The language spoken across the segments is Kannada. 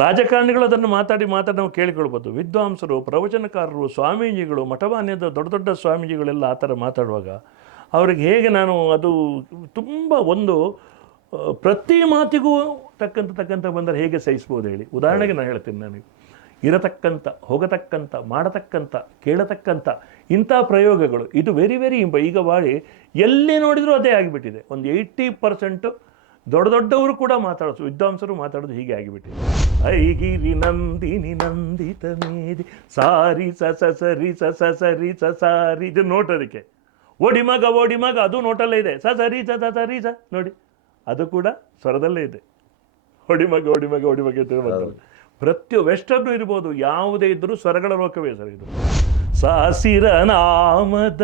ರಾಜಕಾರಣಿಗಳು ಅದನ್ನು ಮಾತಾಡಿ ಮಾತಾಡಿ ನಾವು ಕೇಳಿಕೊಳ್ಬೋದು ವಿದ್ವಾಂಸರು, ಪ್ರವಚನಕಾರರು, ಸ್ವಾಮೀಜಿಗಳು, ಮಠಮಾನ್ಯದ ದೊಡ್ಡ ದೊಡ್ಡ ಸ್ವಾಮೀಜಿಗಳೆಲ್ಲ ಆ ಥರ ಮಾತಾಡುವಾಗ ಅವ್ರಿಗೆ ಹೇಗೆ ನಾನು ಅದು ತುಂಬ ಒಂದು ಪ್ರತಿ ಮಾತಿಗೂ ತಕ್ಕಂತ ತಕ್ಕಂಥ ಬಂದರೆ ಹೇಗೆ ಸಹಿಸ್ಬೋದು ಹೇಳಿ. ಉದಾಹರಣೆಗೆ ನಾನು ಹೇಳ್ತೀನಿ ನನಗೆ. ಇರತಕ್ಕಂಥ, ಹೋಗತಕ್ಕಂಥ, ಮಾಡತಕ್ಕಂಥ, ಕೇಳತಕ್ಕಂಥ ಇಂಥ ಪ್ರಯೋಗಗಳು, ಇದು ವೆರಿ ವೆರಿ ಇಂಪ ಈಗ ಬಾಳಿ ಎಲ್ಲಿ ನೋಡಿದರೂ ಅದೇ ಆಗಿಬಿಟ್ಟಿದೆ. ಒಂದು ಏಯ್ಟಿ ಪರ್ಸೆಂಟು ದೊಡ್ಡ ದೊಡ್ಡವರು ಕೂಡ ಮಾತಾಡೋದು ವಿದ್ವಾಂಸರು ಮಾತಾಡೋದು ಹೀಗೆ ಆಗಿಬಿಟ್ಟಿದೆ. ಐಗಿರಿ ನಂದಿನಿ ನಂದಿತ ಮೇದಿ ಸಾರಿ ಸ ಸ ಸರಿ ಸ ಸ ಸರಿ ಸ ಸಾರಿ ಇದು ನೋಟ್ ಅದಕ್ಕೆ. ಓಡಿ ಮಗ ಓಡಿ ಮಗ ಅದು ನೋಟಲ್ಲೇ ಇದೆ. ಸ ಸರಿ ಸ ಸ ಸರಿ ಸ ನೋಡಿ. ಅದು ಕೂಡ ಸ್ವರದಲ್ಲೇ ಇದೆ. ಓಡಿ ಮಗ ಓಡಿ ಮಗ ಓಡಿ ಮಗ ಅಂತ ವೆಸ್ಟರ್ನ್ ಪ್ರತಿ ವೆಸ್ಟರ್ನು ಇರ್ಬೋದು ಯಾವುದೇ ಇದ್ದರೂ ಸ್ವರಗಳ ಲೋಕವೇ ಸರ್ ಇದು. ಸಾಸಿರ ನಾಮದ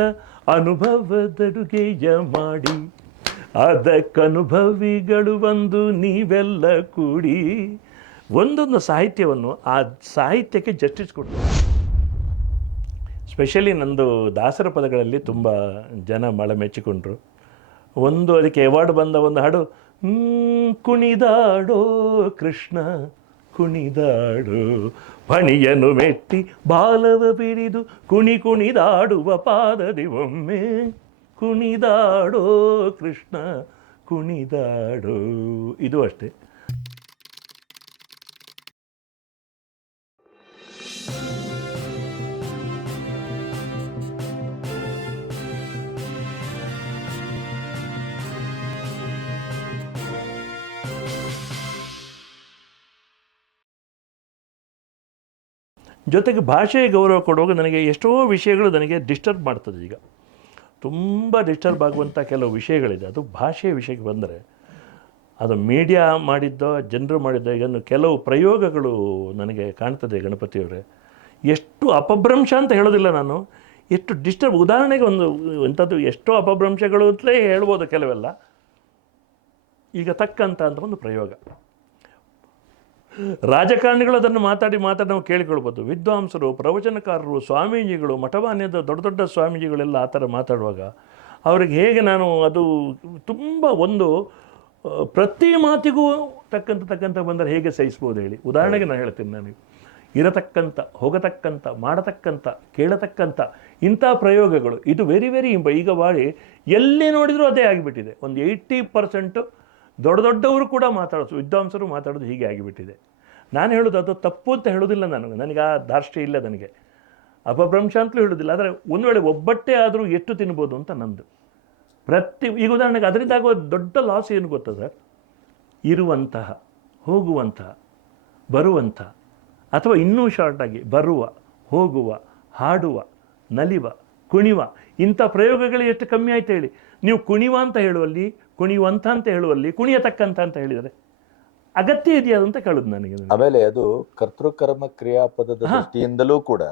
ಅನುಭವದಡುಗೆಯ ಮಾಡಿ ಅದಕ್ಕನುಭವಿಗಳು ಬಂದು ನೀವೆಲ್ಲ ಕೂಡಿ ಒಂದೊಂದು ಸಾಹಿತ್ಯವನ್ನು ಆ ಸಾಹಿತ್ಯಕ್ಕೆ ಜಸ್ಟಿಸ್ ಕೊಡ್ತಾರೆ ಸ್ಪೆಷಲಿ ನಂದು ದಾಸರ ಪದಗಳಲ್ಲಿ ತುಂಬ ಜನ ಮಳೆ ಮೆಚ್ಚಿಕೊಂಡ್ರು. ಒಂದು ಅದಕ್ಕೆ ಅವಾರ್ಡ್ ಬಂದ ಒಂದು ಹಾಡು ಕುಣಿದಾಡೋ ಕೃಷ್ಣ, ಕುಣಿದಾಡು ಪಣಿಯನ್ನು ಮೆಟ್ಟಿ, ಬಾಲವ ಬಿಡಿದು ಕುಣಿ ಕುಣಿದಾಡುವ ಪಾದದಿ ಒಮ್ಮೆ. ಕುಣಿದಾಡೋ ಕೃಷ್ಣ ಕುಣಿದಾಡೋ. ಇದು ಅಷ್ಟೇ. ಜೊತೆಗೆ ಭಾಷೆಗೆ ಗೌರವ ಕೊಡುವಾಗ ನನಗೆ ಎಷ್ಟೋ ವಿಷಯಗಳು ನನಗೆ ಡಿಸ್ಟರ್ಬ್ ಮಾಡ್ತದೆ ಈಗ. ತುಂಬ ಡಿಸ್ಟರ್ಬ್ ಆಗುವಂಥ ಕೆಲವು ವಿಷಯಗಳಿದೆ. ಅದು ಭಾಷೆಯ ವಿಷಯಕ್ಕೆ ಬಂದರೆ, ಅದು ಮೀಡಿಯಾ ಮಾಡಿದ್ದೋ, ಜನರು ಮಾಡಿದ್ದೋ ಈಗ ಕೆಲವು ಪ್ರಯೋಗಗಳು ನನಗೆ ಕಾಣ್ತದೆ ಗಣಪತಿಯವರೇ ಎಷ್ಟು ಅಪಭ್ರಂಶ ಅಂತ ಹೇಳೋದಿಲ್ಲ ನಾನು. ಎಷ್ಟು ಡಿಸ್ಟರ್ಬ್, ಉದಾಹರಣೆಗೆ ಒಂದು ಎಂಥದ್ದು ಎಷ್ಟೋ ಅಪಭ್ರಂಶಗಳು ಅಂತಲೇ ಹೇಳ್ಬೋದು ಕೆಲವೆಲ್ಲ. ಈಗ ತಕ್ಕಂತ ಅಂತ ಒಂದು ಪ್ರಯೋಗ. ರಾಜಕಾರಣಿಗಳು ಅದನ್ನು ಮಾತಾಡಿ ಮಾತಾಡಿ ನಾವು ಕೇಳಿಕೊಳ್ಬೋದು. ವಿದ್ವಾಂಸರು, ಪ್ರವಚನಕಾರರು, ಸ್ವಾಮೀಜಿಗಳು, ಮಠಮಾನ್ಯದ ದೊಡ್ಡ ದೊಡ್ಡ ಸ್ವಾಮೀಜಿಗಳೆಲ್ಲ ಆ ಥರ ಮಾತಾಡುವಾಗ ಅವ್ರಿಗೆ ಹೇಗೆ ನಾನು ಅದು ತುಂಬ ಒಂದು ಪ್ರತಿ ಮಾತಿಗೂ ತಕ್ಕಂಥ ತಕ್ಕಂಥ ಬಂದರೆ ಹೇಗೆ ಸಹಿಸ್ಬೋದು ಹೇಳಿ. ಉದಾಹರಣೆಗೆ ನಾನು ಹೇಳ್ತೀನಿ ನನಗೆ ಇರತಕ್ಕಂಥ, ಹೋಗತಕ್ಕಂಥ, ಮಾಡತಕ್ಕಂಥ, ಕೇಳತಕ್ಕಂಥ ಇಂಥ ಪ್ರಯೋಗಗಳು. ಇದು ವೆರಿ ವೆರಿ ಇಂಪ ಈಗ ಬಾಳಿ ಎಲ್ಲಿ ನೋಡಿದರೂ ಅದೇ ಆಗಿಬಿಟ್ಟಿದೆ. ಒಂದು ಏಯ್ಟಿ ಪರ್ಸೆಂಟು ದೊಡ್ಡ ದೊಡ್ಡವರು ಕೂಡ ಮಾತಾಡೋದು ವಿದ್ವಾಂಸರು ಮಾತಾಡೋದು ಹೀಗೆ ಆಗಿಬಿಟ್ಟಿದೆ. ನಾನು ಹೇಳೋದು ಅದು ತಪ್ಪು ಅಂತ ಹೇಳೋದಿಲ್ಲ ನನಗೆ ನನಗೆ ಆ ಧಾರ್ಷ್ಟ್ಯ ಇಲ್ಲ ನನಗೆ. ಅಪಭ್ರಂಶ ಅಂತಲೂ ಹೇಳೋದಿಲ್ಲ, ಆದರೆ ಒಂದು ವೇಳೆ ಒಬ್ಬಟ್ಟೆ ಆದರೂ ಎಷ್ಟು ತಿನ್ಬೋದು ಅಂತ ನಂದು. ಪ್ರತಿ, ಈಗ ಉದಾಹರಣೆಗೆ ಅದರಿಂದ ದೊಡ್ಡ ಲಾಸ್ ಏನು ಗೊತ್ತದ ಇರುವಂತಹ ಹೋಗುವಂತಹ ಬರುವಂಥ, ಅಥವಾ ಇನ್ನೂ ಶಾರ್ಟಾಗಿ ಬರುವ, ಹೋಗುವ, ಹಾಡುವ, ನಲಿವ, ಕುಣಿವ, ಇಂಥ ಪ್ರಯೋಗಗಳು ಎಷ್ಟು ಕಮ್ಮಿ ಆಯ್ತು ಹೇಳಿ. ನೀವು ಕುಣಿವ ಅಂತ ಹೇಳುವಲ್ಲಿ ಕುಣಿಯುವಂಥ ಅಂತ ಹೇಳುವಲ್ಲಿ ಕುಣಿಯತಕ್ಕಂಥ ಅಂತ ಹೇಳಿದರೆ ಅಗತ್ಯ ಇದೆಯಾ ಅಂತ ಕೇಳುದು ನನಗೆ ಆಮೇಲೆ ಅದು ಕರ್ತೃಕರ್ಮ ಕ್ರಿಯಾಪದದ ದೃಷ್ಟಿಯಿಂದಲೂ ಕೂಡ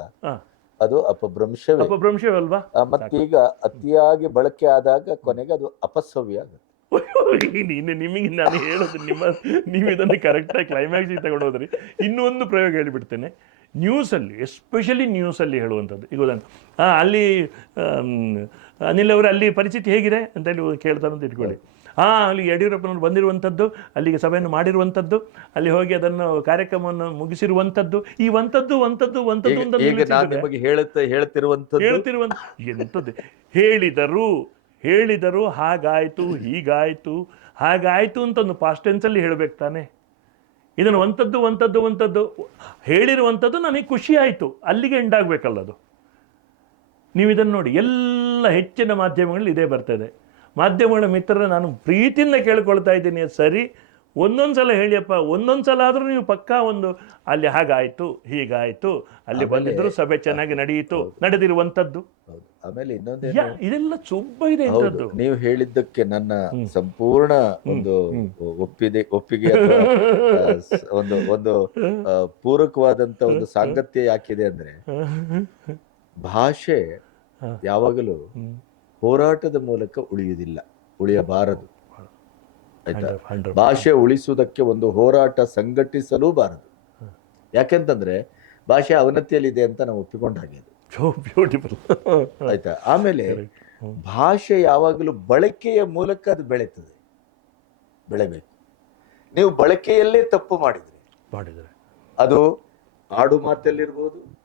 ಅದು ಅಪಭ್ರಂಶವೇ. ಅಪಭ್ರಂಶವಲ್ವಾ? ಮತ್ತೀಗ ಅತಿಯಾಗಿ ಬಳಕೆ ಆದಾಗ ಕೊನೆಗೆ ಅದು ಅಪಸವ್ಯ ಆಗುತ್ತೆ. ನೀನು ನಿಮಗೆ ನಾನು ಹೇಳೋದು ನಿಮ್ಮ ನೀವು ಇದನ್ನು ಕರೆಕ್ಟಾಗಿ ಕ್ಲೈಮ್ಯಾಕ್ಸಿಗೆ ತಗೊಂಡೋದ್ರಿ ಇನ್ನೊಂದು ಪ್ರಯೋಗ ಹೇಳಿಬಿಡ್ತೇನೆ. ನ್ಯೂಸಲ್ಲಿ ಎಸ್ಪೆಷಲಿ ನ್ಯೂಸಲ್ಲಿ ಹೇಳುವಂಥದ್ದು. ಈಗ ಹಾಂ ಅಲ್ಲಿ ಅನಿಲ್ ಅವರು ಅಲ್ಲಿ ಪರಿಸ್ಥಿತಿ ಹೇಗಿದೆ ಅಂತ ಹೇಳಿ ಕೇಳ್ತಾರೆ ಅಂತ ಇಟ್ಕೊಳ್ಳಿ. ಹಾಂ ಅಲ್ಲಿ ಯಡಿಯೂರಪ್ಪನವರು ಬಂದಿರುವಂಥದ್ದು ಅಲ್ಲಿಗೆ ಸಭೆಯನ್ನು ಮಾಡಿರುವಂಥದ್ದು ಅಲ್ಲಿ ಹೋಗಿ ಅದನ್ನು ಕಾರ್ಯಕ್ರಮವನ್ನು ಮುಗಿಸಿರುವಂಥದ್ದು ಈ ಒಂಥದ್ದು ಒಂಥದ್ದು ಒಂಥದ್ದು ಎಂಥದ್ದು? ಹೇಳಿದರು ಹೇಳಿದರು ಹಾಗಾಯಿತು ಹೀಗಾಯಿತು ಹಾಗಾಯಿತು ಅಂತ ಒಂದು ಪಾಸ್ಟ್ ಟೆನ್ಸಲ್ಲಿ ಹೇಳಬೇಕು ತಾನೆ. ಇದನ್ನು ಒಂಥದ್ದು ಒಂಥದ್ದು ಒಂಥದ್ದು ಹೇಳಿರುವಂಥದ್ದು ನನಗೆ ಖುಷಿ ಆಯಿತು. ಅಲ್ಲಿಗೆ ಎಂಡ್ ಆಗಬೇಕಲ್ಲ ಅದು. ನೀವು ಇದನ್ನು ನೋಡಿ ಎಲ್ಲ ಹೆಚ್ಚಿನ ಮಾಧ್ಯಮಗಳಲ್ಲಿ ಇದೇ ಬರ್ತದೆ. ಮಾಧ್ಯಮಗಳ ಮಿತ್ರರ ನಾನು ಪ್ರೀತಿಯಿಂದ ಕೇಳ್ಕೊಳ್ತಾ ಇದ್ದೀನಿ ಸರಿ. ಒಂದೊಂದು ಸಲ ಹೇಳಿಯಪ್ಪ ಒಂದೊಂದು ಸಲ ಆದರೂ ನೀವು ಪಕ್ಕಾ ಒಂದು ಅಲ್ಲಿ ಹಾಗಾಯಿತು ಹೀಗಾಯಿತು ಅಲ್ಲಿ ಬಂದಿದ್ರು ಸಭೆ ಚೆನ್ನಾಗಿ ನಡೆಯಿತು ನಡೆದಿರುವಂಥದ್ದು. ಆಮೇಲೆ ಇನ್ನೊಂದು ಇದೆಲ್ಲ ಚುಬ್ಬ ಇದೆ ಇಂಥದ್ದು. ನೀವು ಹೇಳಿದ್ದಕ್ಕೆ ನನ್ನ ಸಂಪೂರ್ಣ ಒಂದು ಒಪ್ಪಿದೆ ಒಪ್ಪಿಗೆ ಒಂದು ಒಂದು ಪೂರಕವಾದಂತ ಒಂದು ಸಾಂಗತ್ಯ ಯಾಕಿದೆ ಅಂದ್ರೆ ಭಾಷೆ. ಯಾವಾಗಲೂ ಹೋರಾಟದ ಮೂಲಕ ಉಳಿಯುವುದಿಲ್ಲ ಉಳಿಯಬಾರದು. ಆಯ್ತಾ? ಭಾಷೆ ಉಳಿಸುವುದಕ್ಕೆ ಒಂದು ಹೋರಾಟ ಸಂಘಟಿಸಲೂಬಾರದು ಯಾಕೆಂತಂದ್ರೆ ಭಾಷೆ ಅವನತಿಯಲ್ಲಿದೆ ಅಂತ ನಾವು ಒಪ್ಪಿಕೊಂಡ ಹಾಗೆ ಅದು. ಬ್ಯೂಟಿಫುಲ್ ಆಯ್ತಾ? ಆಮೇಲೆ ಭಾಷೆ ಯಾವಾಗಲೂ ಬಳಕೆಯ ಮೂಲಕ ಅದು ಬೆಳೀತದೆ. ಬೆಳೆಬೇಕು. ನೀವು ಬಳಕೆಯಲ್ಲೇ ತಪ್ಪು ಮಾಡಿದ್ರಿ ಮಾಡಿದ್ರೆ. ಅದು ಆಡು ಮಾತಲ್ಲಿರ್ಬೋದು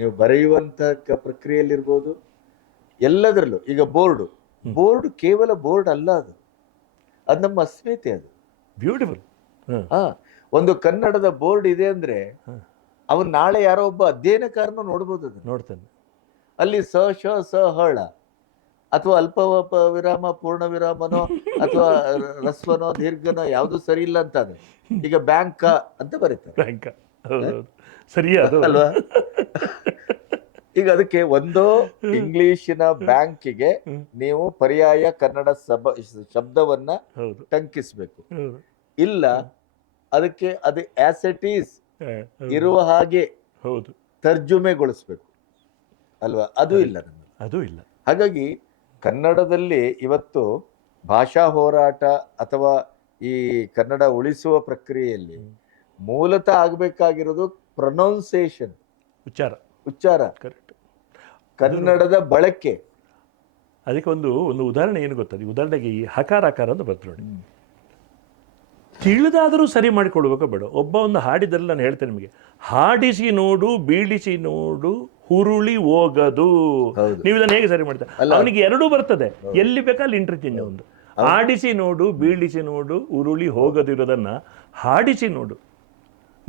ನೀವು ಬರೆಯುವಂತ ಕ- ಪ್ರಕ್ರಿಯೆಯಲ್ಲಿರ್ಬೋದು. ಎಲ್ಲದರಲ್ಲೂ ಈಗ ಬೋರ್ಡು. ಬೋರ್ಡ್ ಕೇವಲ ಬೋರ್ಡ್ ಅಲ್ಲ ಅದು. ಅದು ನಮ್ಮ ಅಸ್ಮಿತೆ ಅದು. ಬ್ಯೂಟಿಫುಲ್. ಹಾಂ. ಒಂದು ಕನ್ನಡದ ಬೋರ್ಡ್ ಇದೆ ಅಂದ್ರೆ ಅವನು ನಾಳೆ ಯಾರೋ ಒಬ್ಬ ಅಧ್ಯಯನಕಾರನು ನೋಡ್ಬೋದು ಅದು ನೋಡ್ತಾನೆ. ಅಲ್ಲಿ ಸ ಶ ಸ ಹಳ ಅಥವಾ ಅಲ್ಪ ವಿರಾಮ ಪೂರ್ಣ ವಿರಾಮನೋ ಅಥವಾ ರಸ್ವನೋ ದೀರ್ಘನೋ ಯಾವುದು ಸರಿ ಇಲ್ಲ ಅಂತ ಅದು. ಈಗ ಬ್ಯಾಂಕ್ ಅಂತ ಬರೀತಾರೆ. ಬ್ಯಾಂಕ. ಸರಿಯಾ ಅಲ್ವಾ? ಈಗ ಅದಕ್ಕೆ ಒಂದು ಇಂಗ್ಲಿಶಿನ ಬ್ಯಾಂಕಿಗೆ ನೀವು ಪರ್ಯಾಯ ಕನ್ನಡ ಸಬ ಶಬ್ದವನ್ನ ಟಂಕಿಸ್ಬೇಕು. ಇಲ್ಲ ಅದಕ್ಕೆ ಅದು ಆಸೆಟೀಸ್ ಇರುವ ಹಾಗೆ ಹೌದು. ತರ್ಜುಮೆಗೊಳಿಸ್ಬೇಕು. ಅಲ್ವಾ? ಅದು ಇಲ್ಲ ಅದು ಇಲ್ಲ. ಹಾಗಾಗಿ ಕನ್ನಡದಲ್ಲಿ ಇವತ್ತು ಭಾಷಾ ಹೋರಾಟ ಅಥವಾ ಈ ಕನ್ನಡ ಉಳಿಸುವ ಪ್ರಕ್ರಿಯೆಯಲ್ಲಿ. ಮೂಲತಃ ಆಗಬೇಕಾಗಿರೋದು ಪ್ರೊನೌನ್ಸೇಷನ್ ಉಚ್ಚಾರ. ಉಚ್ಚಾರ. ಕರೆಕ್ಟ್ ಕನ್ನಡದ ಬಳಕೆ. ಅದಕ್ಕೆ ಒಂದು ಒಂದು ಉದಾಹರಣೆ ಏನು ಗೊತ್ತದೆ ಉದಾಹರಣೆಗೆ ಈ ಹಕಾರಾಕಾರ ಅಂತ ಬರ್ತದೆ ನೋಡಿ. ತಿಳಿದಾದರೂ ಸರಿ ಮಾಡಿಕೊಳ್ಬೇಕು ಬೇಡ. ಒಬ್ಬ ಒಂದು ಹಾಡಿದಲ್ಲಿ ನಾನು ಹೇಳ್ತೇನೆ ನಿಮಗೆ. ಹಾಡಿಸಿ ನೋಡು ಬೀಳಿಸಿ ನೋಡು ಹುರುಳಿ ಹೋಗದು. ನೀವು ಇದನ್ನು ಹೇಗೆ ಸರಿ ಮಾಡ್ತಾರೆ. ಅವನಿಗೆ ಎರಡೂ ಬರ್ತದೆ. ಎಲ್ಲಿ ಬೇಕಾ ಅಲ್ಲಿ ಇಂಟರ್ಚೇಂಜ್ ಒಂದು. ಹಾಡಿಸಿ ನೋಡು ಬೀಳಿಸಿ ನೋಡು ಉರುಳಿ ಹೋಗದಿರೋದನ್ನು ಹಾಡಿಸಿ ನೋಡು.